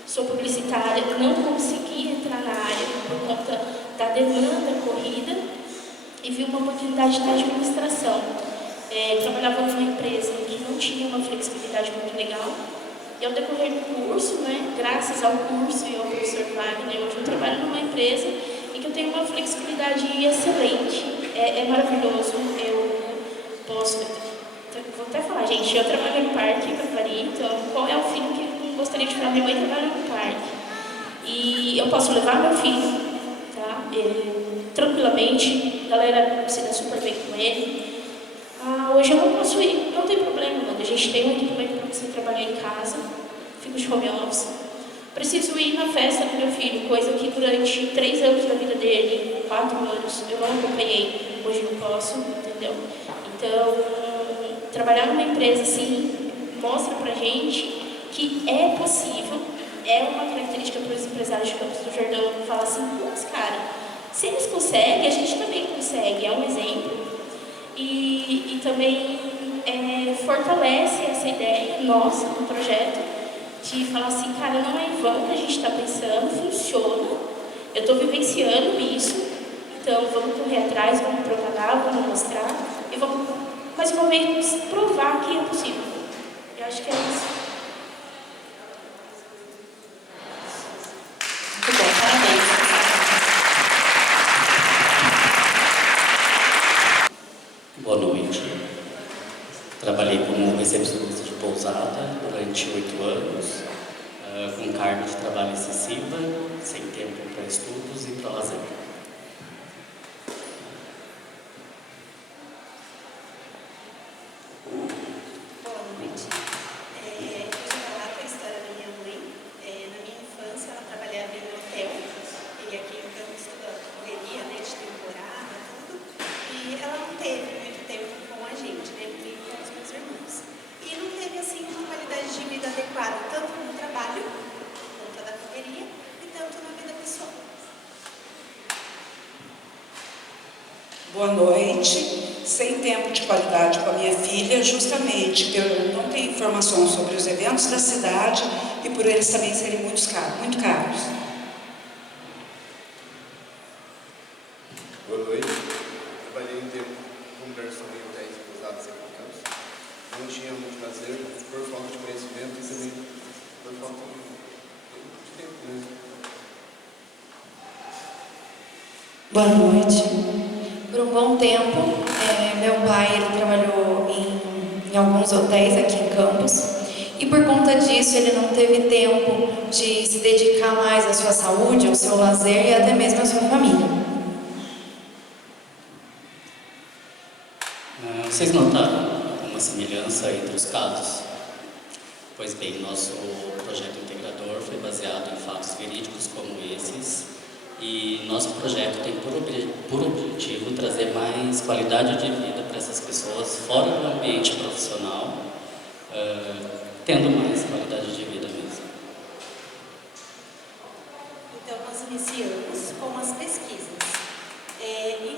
Sou publicitária, não consegui entrar na área por conta da demanda corrida e vi uma oportunidade na administração. Trabalhava numa empresa que não tinha uma flexibilidade muito legal. E ao decorrer do curso, né, graças ao curso e ao professor Wagner, hoje eu trabalho numa empresa em que eu tenho uma flexibilidade excelente. É maravilhoso. Eu posso... Vou até falar, gente, eu trabalho no parque em Capivari, então qual é o filho que não gostaria de falar? Minha mãe trabalha no parque. E eu posso levar meu filho, tá? Tranquilamente, a galera se dá super bem com ele. Hoje eu não posso ir, não tem problema, mano. A gente tem um equipamento para você trabalhar em casa, fico de home office. Preciso ir na festa do meu filho, coisa que durante 3 anos da vida dele, 4 anos, eu não acompanhei. Hoje eu posso, entendeu? Então, trabalhar numa empresa assim, mostra pra gente que é possível, é uma característica para os empresários de Campos do Jordão falar assim, putz, cara, se eles conseguem, a gente também consegue, é um exemplo. E também fortalece essa ideia nossa do projeto de falar assim, cara, não é em vão que a gente está pensando, funciona, eu estou vivenciando isso, então vamos correr atrás, vamos propagar, vamos mostrar e vamos, mais uma vez, provar que é possível. Eu acho que é isso. Muito bom, parabéns. Boa noite. Trabalhei como recepcionista de pousada durante 8 anos, com carga de trabalho excessiva, sem tempo para estudos e para lazer. Boa noite. Eu já relato a história da minha mãe. Na minha infância, ela trabalhava em hotel, e aqui em Campos toda correria, né, de temporada, tudo. E ela não teve muito tempo com a gente, né, comigo e com os meus irmãos. E não teve, assim, uma qualidade de vida adequada, tanto no trabalho, por conta da correria, e tanto na vida pessoal. Boa noite. Sem tempo de qualidade com a minha filha, justamente por eu não ter informações sobre os eventos da cidade e por eles também serem muito caros. conversar sobre hotéis pousadas aqui em Campos. Não tinha muito prazer por falta de conhecimento e também por falta de tempo mesmo. Boa noite. Por um bom tempo, meu pai ele trabalhou em alguns hotéis aqui em Campos. E por conta disso, ele não teve tempo de se dedicar mais à sua saúde, ao seu lazer e até mesmo à sua família. Vocês notaram uma semelhança entre os casos? Pois bem, nosso projeto integrador foi baseado em fatos verídicos como esses, e nosso projeto tem por objetivo trazer mais qualidade de vida para essas pessoas fora do ambiente profissional, tendo mais qualidade de vida mesmo. Então, nós iniciamos com as pesquisas.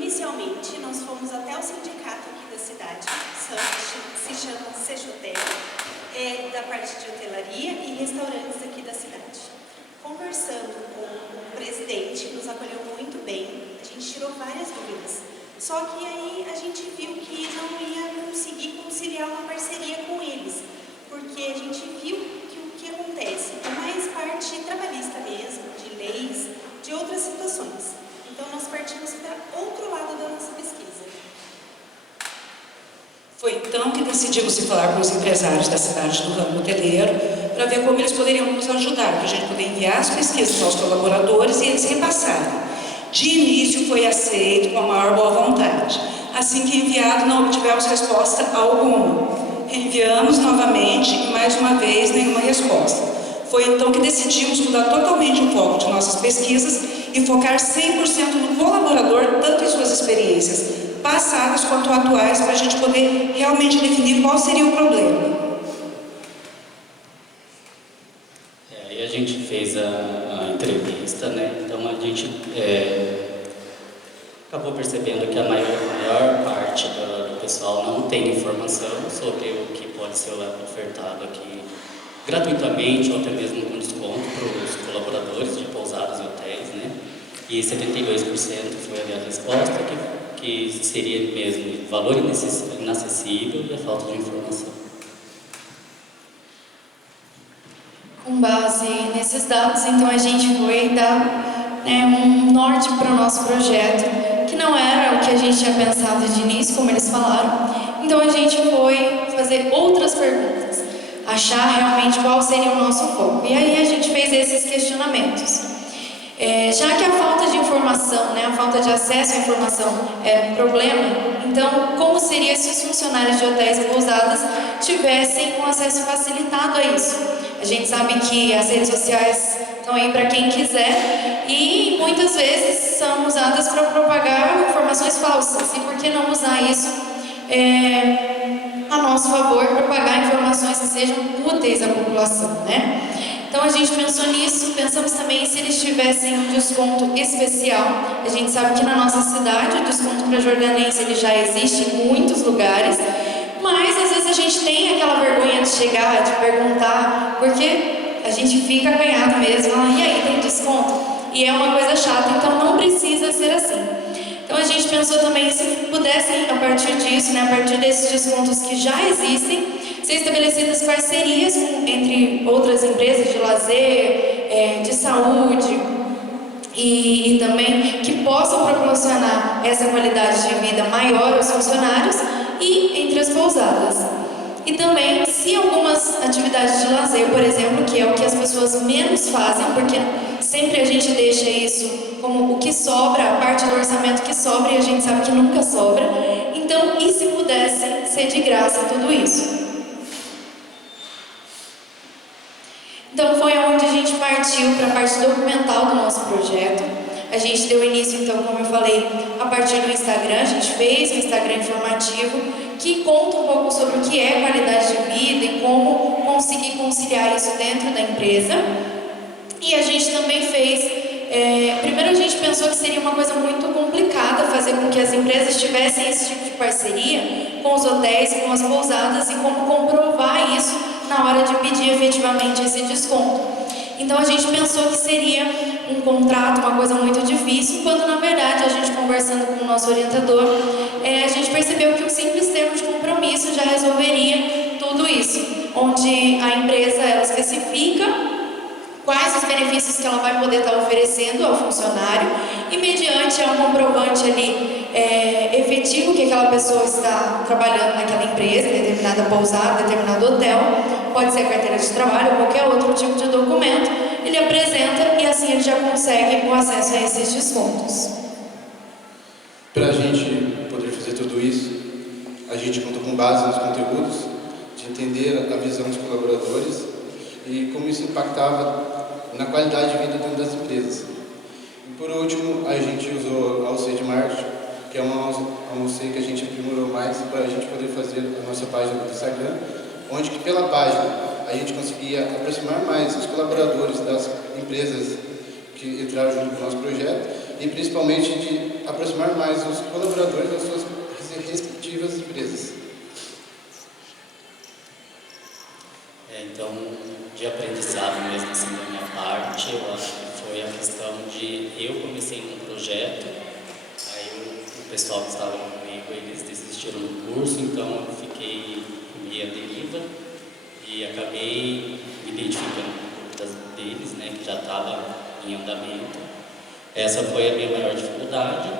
Inicialmente, nós fomos até o sindicato aqui da cidade, se chama Sejotel, da parte de hotelaria e restaurantes aqui da cidade. Conversando com o presidente, nos acolheu muito bem, a gente tirou várias dúvidas. Só que aí a gente viu que não ia conseguir conciliar uma parceria com eles, porque a gente viu que o que acontece é mais parte trabalhista mesmo, de leis, de outras situações. Então, nós partimos para outro lado da nossa pesquisa. Foi então que decidimos ir falar com os empresários da cidade do ramo hoteleiro para ver como eles poderiam nos ajudar, para a gente poder enviar as pesquisas aos colaboradores e eles repassarem. De início foi aceito com a maior boa vontade. Assim que enviado, não obtivemos resposta alguma. Enviamos novamente e mais uma vez nenhuma resposta. Foi então que decidimos mudar totalmente o foco de nossas pesquisas e focar 100% no colaborador, tanto em suas experiências passadas quanto atuais, para a gente poder realmente definir qual seria o problema. Aí a gente fez a entrevista, né? Então a gente acabou percebendo que a maior parte do pessoal não tem informação sobre o que pode ser ofertado aqui gratuitamente ou até mesmo com desconto para os colaboradores de pousadas e hotéis, né? E 72% foi ali a resposta, que seria mesmo valor inacessível e a falta de informação. Com base nesses dados, então a gente foi dar um norte para o nosso projeto, que não era o que a gente tinha pensado de início, como eles falaram. Então a gente foi fazer outras perguntas, achar realmente qual seria o nosso foco. E aí a gente fez esses questionamentos. Já que a falta de informação, a falta de acesso à informação é um problema, então como seria se os funcionários de hotéis e pousadas tivessem um acesso facilitado a isso? A gente sabe que as redes sociais estão aí para quem quiser e muitas vezes são usadas para propagar informações falsas. E por que não usar isso a nosso favor, propagar informações que sejam úteis à população, né? Então a gente pensou nisso, pensamos também se eles tivessem um desconto especial. A gente sabe que na nossa cidade o desconto para jordanense ele já existe em muitos lugares, mas às vezes a gente tem aquela vergonha de chegar, de perguntar, porque a gente fica acanhado mesmo, e aí, tem desconto? E é uma coisa chata, então não precisa ser assim. Então a gente pensou também se pudessem, a partir disso, a partir desses descontos que já existem, ser estabelecidas parcerias entre outras empresas de lazer, de saúde e também que possam proporcionar essa qualidade de vida maior aos funcionários e entre as pousadas. E também, se algumas atividades de lazer, por exemplo, que é o que as pessoas menos fazem, porque sempre a gente deixa isso como o que sobra, a parte do orçamento que sobra, e a gente sabe que nunca sobra. Então, e se pudesse ser de graça tudo isso? Então, foi onde a gente partiu para a parte documental do nosso projeto. A gente deu início, então, como eu falei, a partir do Instagram. A gente fez um Instagram informativo que conta um pouco sobre o que é qualidade de vida e como conseguir conciliar isso dentro da empresa. E a gente também fez... primeiro a gente pensou que seria uma coisa muito complicada fazer com que as empresas tivessem esse tipo de parceria com os hotéis, com as pousadas, e como comprovar isso na hora de pedir efetivamente esse desconto. Então a gente pensou que seria um contrato, uma coisa muito difícil, quando na verdade a gente conversando com o nosso orientador, a gente percebeu que o benefícios que ela vai poder estar oferecendo ao funcionário e mediante um comprovante ali efetivo que aquela pessoa está trabalhando naquela empresa, determinada pousada, determinado hotel, pode ser a carteira de trabalho ou qualquer outro tipo de documento, ele apresenta e assim ele já consegue o acesso a esses descontos. Para a gente poder fazer tudo isso, a gente conta com base nos conteúdos, de entender a visão dos colaboradores e como isso impactava na qualidade de vida dentro das empresas. E por último, a gente usou a Alcei de marketing, que é uma Alcei que a gente aprimorou mais para a gente poder fazer a nossa página do Instagram, onde que pela página a gente conseguia aproximar mais os colaboradores das empresas que entraram junto com o nosso projeto e principalmente de aproximar mais os colaboradores das suas respectivas empresas. Então, de aprendizado mesmo assim da minha parte, eu acho que foi a questão de eu comecei num projeto, aí o pessoal que estava comigo, eles desistiram do curso, então eu fiquei meio à deriva e acabei me identificando com das deles, né, que já estava em andamento. Essa foi a minha maior dificuldade,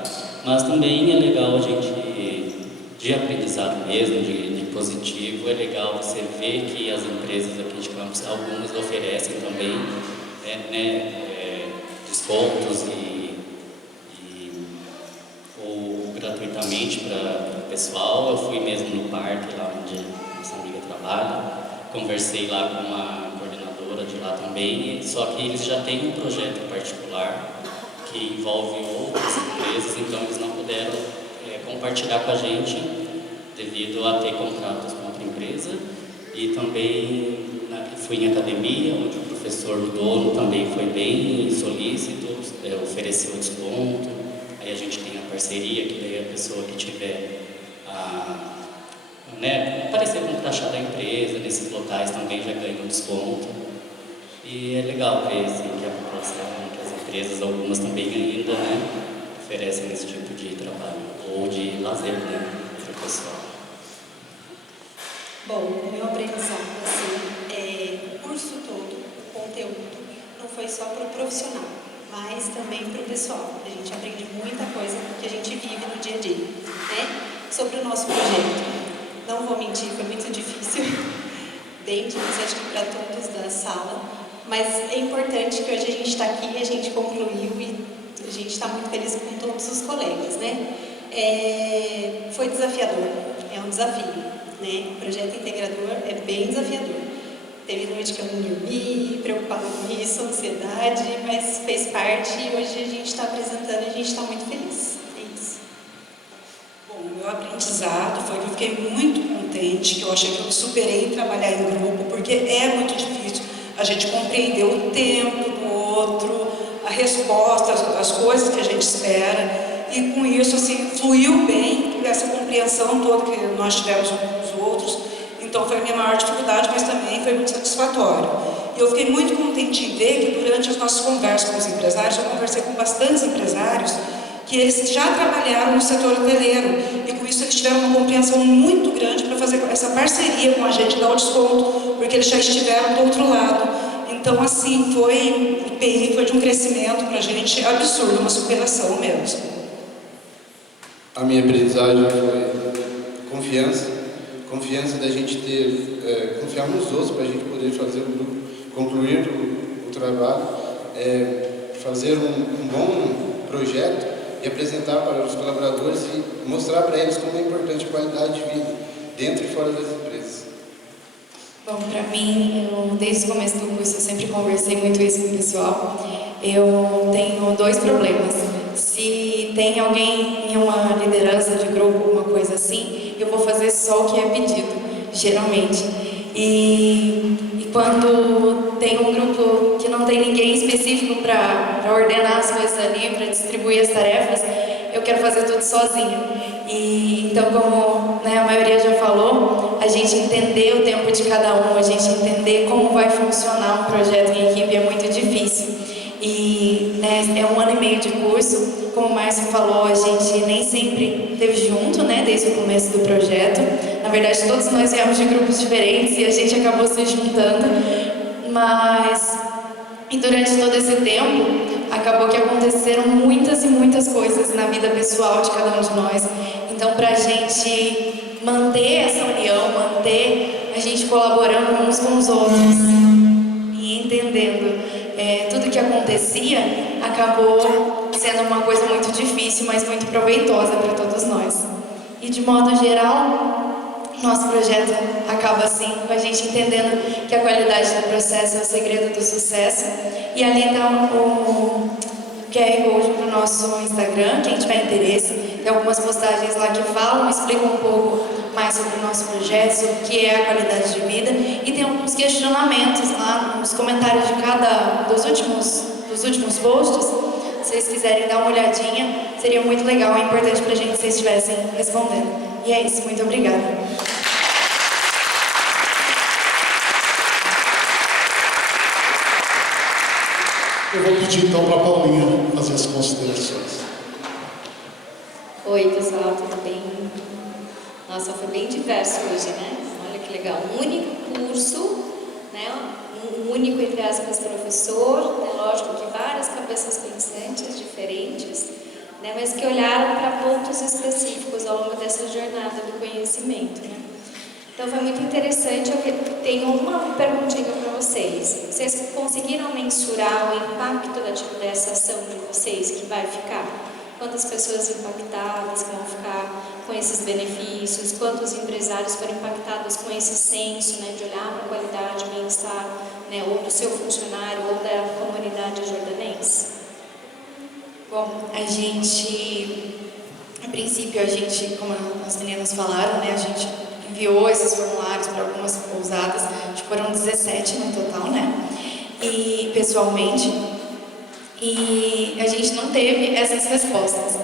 mas também é legal a gente, de aprendizado mesmo, de positivo, é legal você ver que as empresas aqui de Campos, algumas oferecem também descontos ou gratuitamente para o pessoal. Eu fui mesmo no parque, lá onde essa amiga trabalha, conversei lá com uma coordenadora de lá também, só que eles já têm um projeto particular que envolve outras empresas, então eles não puderam compartilhar com a gente devido a ter contratos com outra empresa. E também fui em academia, onde o professor, o dono, também foi bem solícito, ofereceu desconto. Aí a gente tem a parceria, que daí a pessoa que tiver aparecer com o crachá da empresa, nesses locais também já ganha um desconto. E é legal ver assim, que a população, que as empresas, algumas também ainda oferecem esse tipo de trabalho, ou de lazer para o pessoal. Bom, o meu aprendizado, o curso todo, o conteúdo, não foi só para o profissional, mas também para o pessoal. A gente aprende muita coisa que a gente vive no dia a dia, né? Sobre o nosso projeto. Não vou mentir, foi muito difícil, bem difícil, acho que para todos da sala, mas é importante que hoje a gente está aqui, a gente concluiu e a gente está muito feliz com todos os colegas, né? Foi desafiador, é um desafio. Né? O projeto integrador é bem desafiador. Teve noite que eu não dormi, preocupada com isso, ansiedade, mas fez parte e hoje a gente está apresentando e a gente está muito feliz. É isso. Bom, o meu aprendizado foi que eu fiquei muito contente, que eu achei que eu superei em trabalhar em grupo, porque é muito difícil a gente compreender o tempo do outro, a resposta, as coisas que a gente espera. E com isso, assim, fluiu bem essa compreensão toda que nós tivemos uns com os outros. Então, foi a minha maior dificuldade, mas também foi muito satisfatório. E eu fiquei muito contente em ver que durante as nossas conversas com os empresários, eu conversei com bastantes empresários, que eles já trabalharam no setor hoteleiro. E com isso, eles tiveram uma compreensão muito grande para fazer essa parceria com a gente, dar o desconto, porque eles já estiveram do outro lado. Então, assim, o IPI foi de um crescimento para a gente absurdo, uma superação mesmo. A minha aprendizagem foi confiança da gente ter, confiar nos outros para a gente poder fazer o grupo, concluir o trabalho, fazer um bom projeto e apresentar para os colaboradores e mostrar para eles como é importante a qualidade de vida dentro e fora das empresas. Bom, para mim, desde o começo do curso, eu sempre conversei muito isso com o pessoal. Eu tenho 2 problemas. Se tem alguém em uma liderança de grupo, alguma coisa assim, eu vou fazer só o que é pedido, geralmente. E quando tem um grupo que não tem ninguém específico para ordenar as coisas ali, para distribuir as tarefas, eu quero fazer tudo sozinha. E então, como a maioria já falou, a gente entender o tempo de cada um, a gente entender como vai funcionar um projeto em equipe é muito difícil. E é 1 ano e meio de curso, como o Márcio falou, a gente nem sempre esteve junto, desde o começo do projeto. Na verdade, todos nós viemos de grupos diferentes e a gente acabou se juntando, mas E durante todo esse tempo, acabou que aconteceram muitas e muitas coisas na vida pessoal de cada um de nós. Então, para a gente manter essa união, manter a gente colaborando uns com os outros e entendendo tudo que acontecia, acabou sendo uma coisa muito difícil, mas muito proveitosa para todos nós. E de modo geral, nosso projeto acaba assim, com a gente entendendo que a qualidade do processo é o segredo do sucesso. E ali está o QR Code para o nosso Instagram, quem tiver interesse. Tem algumas postagens lá que falam, explicam um pouco mais sobre o nosso projeto, sobre o que é a qualidade de vida. E tem alguns questionamentos lá nos comentários de cada dos últimos posts. Se vocês quiserem dar uma olhadinha, seria muito legal, é importante para a gente que vocês estivessem respondendo. E é isso, muito obrigada. Eu vou pedir então para a Paulinha fazer as considerações. Oi, pessoal, tudo bem? Nossa, foi bem diverso hoje, né? Olha que legal. Um único curso, né? Um único, entre aspas, professor, né? Lógico que várias cabeças pensantes diferentes, né? Mas que olharam para pontos específicos ao longo dessa jornada do conhecimento, né? Então foi muito interessante. Eu tenho uma perguntinha para vocês. Vocês conseguiram mensurar o impacto dessa ação de vocês que vai ficar? Quantas pessoas impactadas vão ficar com esses benefícios? Quantos empresários foram impactados com esse senso, né, de olhar para a qualidade e bem-estar, né, ou do seu funcionário ou da comunidade jordanense? Bom, a princípio, como as meninas falaram, né, a gente enviou esses formulários para algumas pousadas, acho que foram 17 no total, né, e pessoalmente, e a gente não teve essas respostas.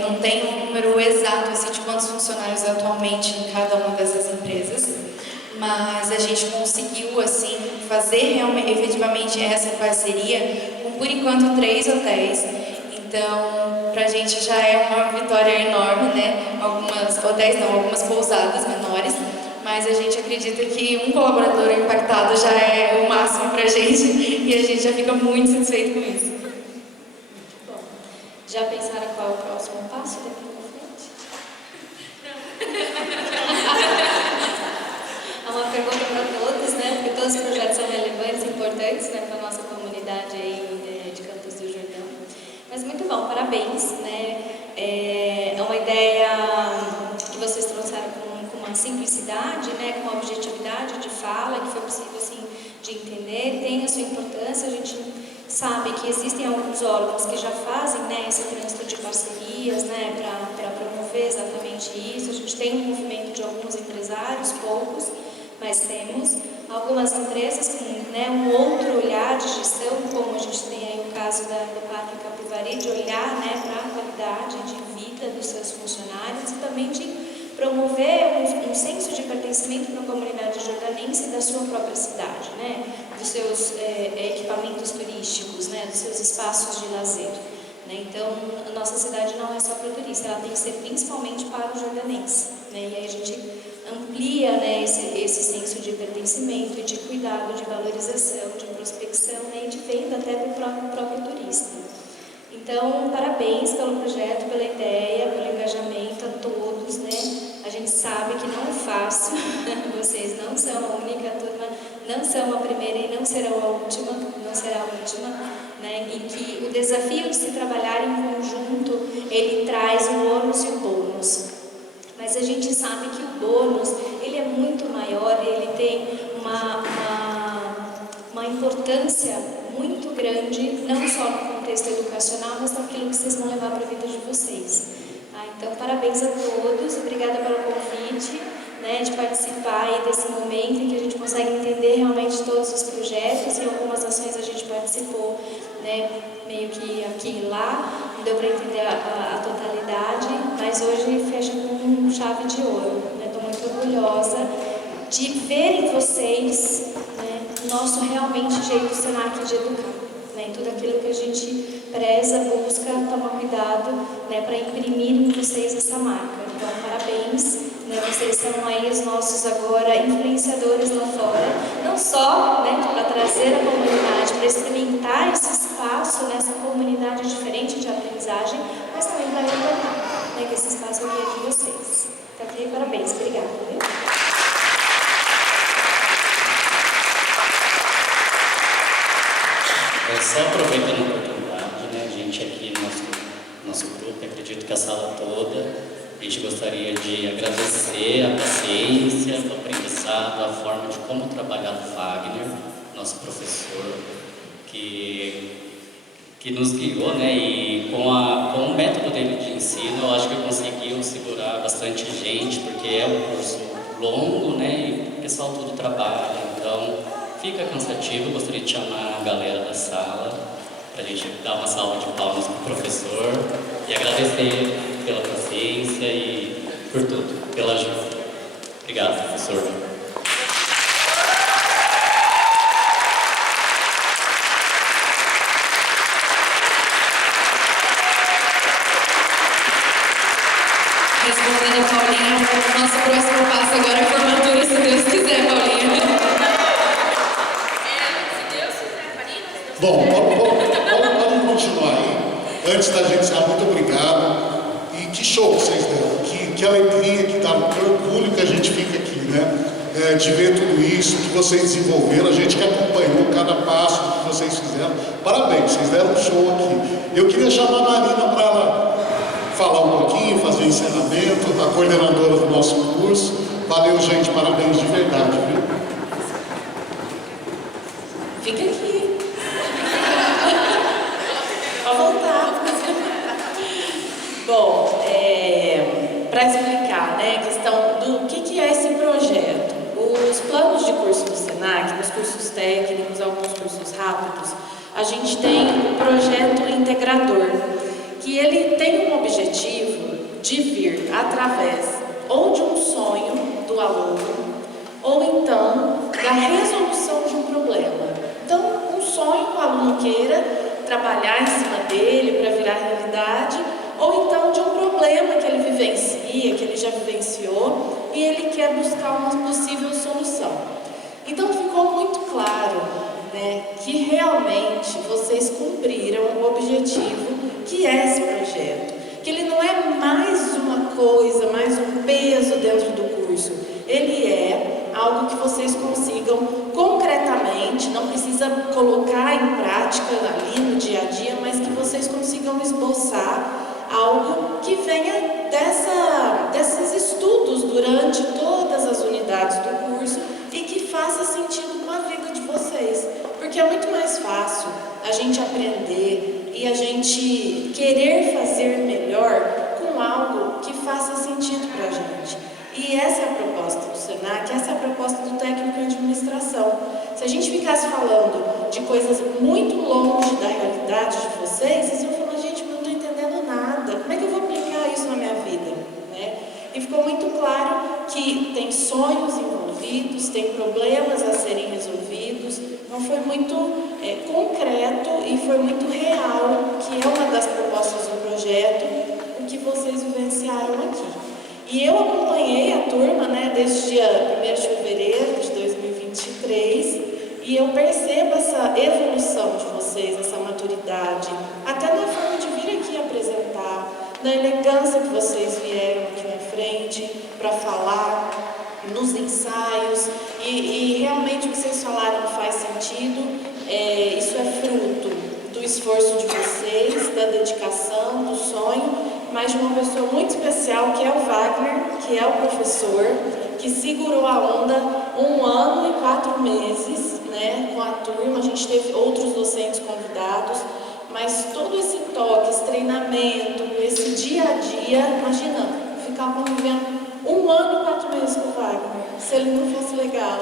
Não tem um número exato assim, de quantos funcionários atualmente em cada uma dessas empresas, mas a gente conseguiu assim, fazer realmente, efetivamente essa parceria com, por enquanto, 3 hotéis. Então, para a gente já é uma vitória enorme, né? Algumas pousadas menores, mas a gente acredita que um colaborador impactado já é o máximo para a gente e a gente já fica muito satisfeito com isso. Muito bom. Já pensaram qual é o próximo passo daqui para frente? É uma pergunta para todos, né? Porque todos os projetos são relevantes e importantes, né, para a nossa comunidade aí de Campos do Jordão. Mas muito bom, parabéns, né? É uma ideia que vocês trouxeram com uma simplicidade, né? Com uma objetividade de fala que foi possível assim, de entender, tem a sua importância. A gente sabe que existem alguns órgãos que já fazem, né, esse trânsito de parcerias, né, para promover exatamente isso. A gente tem um movimento de alguns empresários, poucos, mas temos algumas empresas com, né, um outro olhar de gestão, como a gente tem aí o caso do Parque Capivari, de olhar, né, para a qualidade de vida dos seus funcionários e também de promover um senso de pertencimento para a comunidade jordanense da sua própria cidade, né, dos seus equipamentos turísticos, né, dos seus espaços de lazer. Né? Então, a nossa cidade não é só para o turista, ela tem que ser principalmente para o jordanense. Né? E aí a gente amplia, né, esse senso de pertencimento e de cuidado, de valorização, de prospecção, né, e de venda até para o próprio turista. Então, parabéns pelo projeto, pela ideia, pelo engajamento a todos, né? A gente sabe que não é fácil, vocês não são a única turma, não são a primeira e não serão a última, não será a última, né? E que o desafio de se trabalhar em conjunto, ele traz o ônus e o bônus. Mas a gente sabe que o bônus, ele é muito maior, ele tem uma importância muito grande, não só no contexto educacional, mas naquilo que vocês vão levar para a vida de vocês. Tá? Então, parabéns a todos, obrigada pelo convite, né, de participar aí desse momento em que a gente consegue entender realmente todos os projetos. E algumas ações a gente participou, né, meio que aqui e lá, não deu para entender a totalidade, mas hoje fecha com chave de ouro. Estou muito orgulhosa de ver em vocês, né, o nosso realmente jeito Senac de educar. Né, tudo aquilo que a gente preza, busca, toma cuidado, né, para imprimir em vocês essa marca. Então, parabéns, né, Vocês são aí os nossos agora influenciadores lá fora, não só, né, para trazer a comunidade, para experimentar esse espaço nessa comunidade diferente de aprendizagem, mas também para retornar, né, que esse espaço aqui é de vocês. Tá ok? Parabéns, obrigada. Viu? Só aproveitando a oportunidade, né, a gente aqui no nosso grupo, acredito que a sala toda, a gente gostaria de agradecer a paciência, o aprendizado, a forma de como trabalhar o Wagner, nosso professor, que nos guiou, né, e com o método dele de ensino, eu acho que conseguiu segurar bastante gente, porque é um curso longo, né, e o pessoal todo trabalha, então fica cansativo. Eu gostaria de chamar a galera da sala para a gente dar uma salva de palmas para o professor e agradecer pela paciência e por tudo, pela ajuda. Obrigado, professor. Respondendo a Paulinha, nosso próximo passo agora é a formatura, se Deus quiser, Paulinha. Bom, vamos continuar aí. Antes da gente encerrar, muito obrigado. E que show que vocês deram, que alegria, que orgulho que a gente fica aqui, né? De ver tudo isso que vocês desenvolveram, a gente que acompanhou cada passo que vocês fizeram. Parabéns, vocês deram um show aqui. Eu queria chamar a Marina para ela falar um pouquinho, fazer o encerramento, a coordenadora do nosso curso. Valeu, gente, parabéns de verdade, viu? Fica aqui. Pode voltar. Bom, para explicar, né, a questão do que é esse projeto. Os planos de curso do SENAC, nos cursos técnicos, alguns cursos rápidos, a gente tem um projeto integrador, que ele tem um objetivo de vir através ou de um sonho do aluno, ou então da resolução de um problema. Então, um sonho que o aluno queira trabalhar em cima dele para virar realidade, ou então de um problema que ele vivencia, que ele já vivenciou, e ele quer buscar uma possível solução. Então, ficou muito claro, né, que realmente vocês cumpriram o objetivo que é esse projeto, que ele não é mais uma coisa, mais um peso dentro do curso, ele é algo que vocês consigam concretamente, não precisa colocar em prática ali no dia a dia, mas que vocês consigam esboçar algo que venha desses estudos durante todas as unidades do curso e que faça sentido com a vida de vocês, porque é muito mais fácil a gente aprender e a gente querer fazer melhor com algo que faça sentido para a gente. E essa é a proposta do SENAC, essa é a proposta do técnico em administração. Se a gente ficasse falando de coisas muito longe da realidade de vocês, vocês iam falar, gente, não estou entendendo nada, como é que eu vou aplicar isso na minha vida? Né? E ficou muito claro que tem sonhos envolvidos, tem problemas a serem resolvidos, então foi muito concreto e foi muito real, que é uma das propostas do projeto, o que vocês vivenciaram aqui. E eu acompanhei a turma, né, desde o dia 1º de fevereiro de 2023, e eu percebo essa evolução de vocês, essa maturidade, até na forma de vir aqui apresentar, na elegância que vocês vieram aqui na frente para falar, nos ensaios, e realmente o que vocês falaram faz sentido, isso é fruto do esforço de vocês, da dedicação, do sonho, mas de uma pessoa muito especial, que é o Wagner, que é o professor, que segurou a onda 1 ano e 4 meses, né, com a turma. A gente teve outros docentes convidados, mas todo esse toque, esse treinamento, esse dia a dia, imagina, ficar convivendo 1 ano e 4 meses com o Wagner, se ele não fosse legal,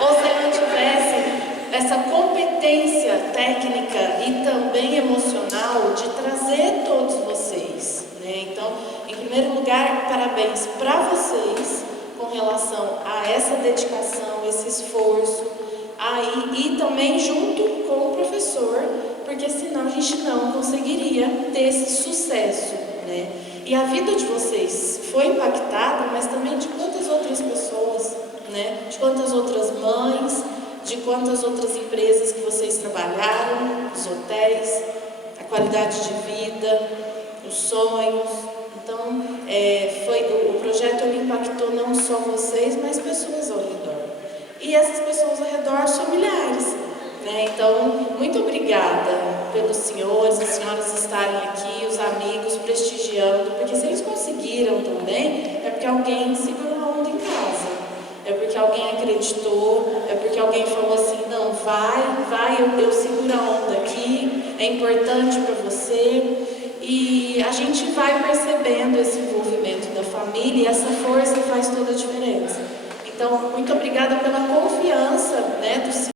ou se ele não tivesse essa competência técnica e também emocional de trazer todos vocês, né? Então, em primeiro lugar, parabéns para vocês com relação a essa dedicação, esse esforço, e também junto com o professor, porque senão a gente não conseguiria ter esse sucesso, né? E a vida de vocês foi impactada, mas também de de quantas outras mães, de quantas outras empresas que vocês trabalharam, os hotéis, a qualidade de vida, os sonhos. Então, o projeto ele impactou não só vocês, mas pessoas ao redor. E essas pessoas ao redor são milhares. Né? Então, muito obrigada pelos senhores, as senhoras estarem aqui, os amigos prestigiando, porque se eles conseguiram também, é porque alguém segurou a onda em casa. É porque alguém acreditou, é porque alguém falou assim, não, vai, eu seguro a onda aqui, é importante para você. E a gente vai percebendo esse envolvimento da família e essa força faz toda a diferença. Então, muito obrigada pela confiança, né, do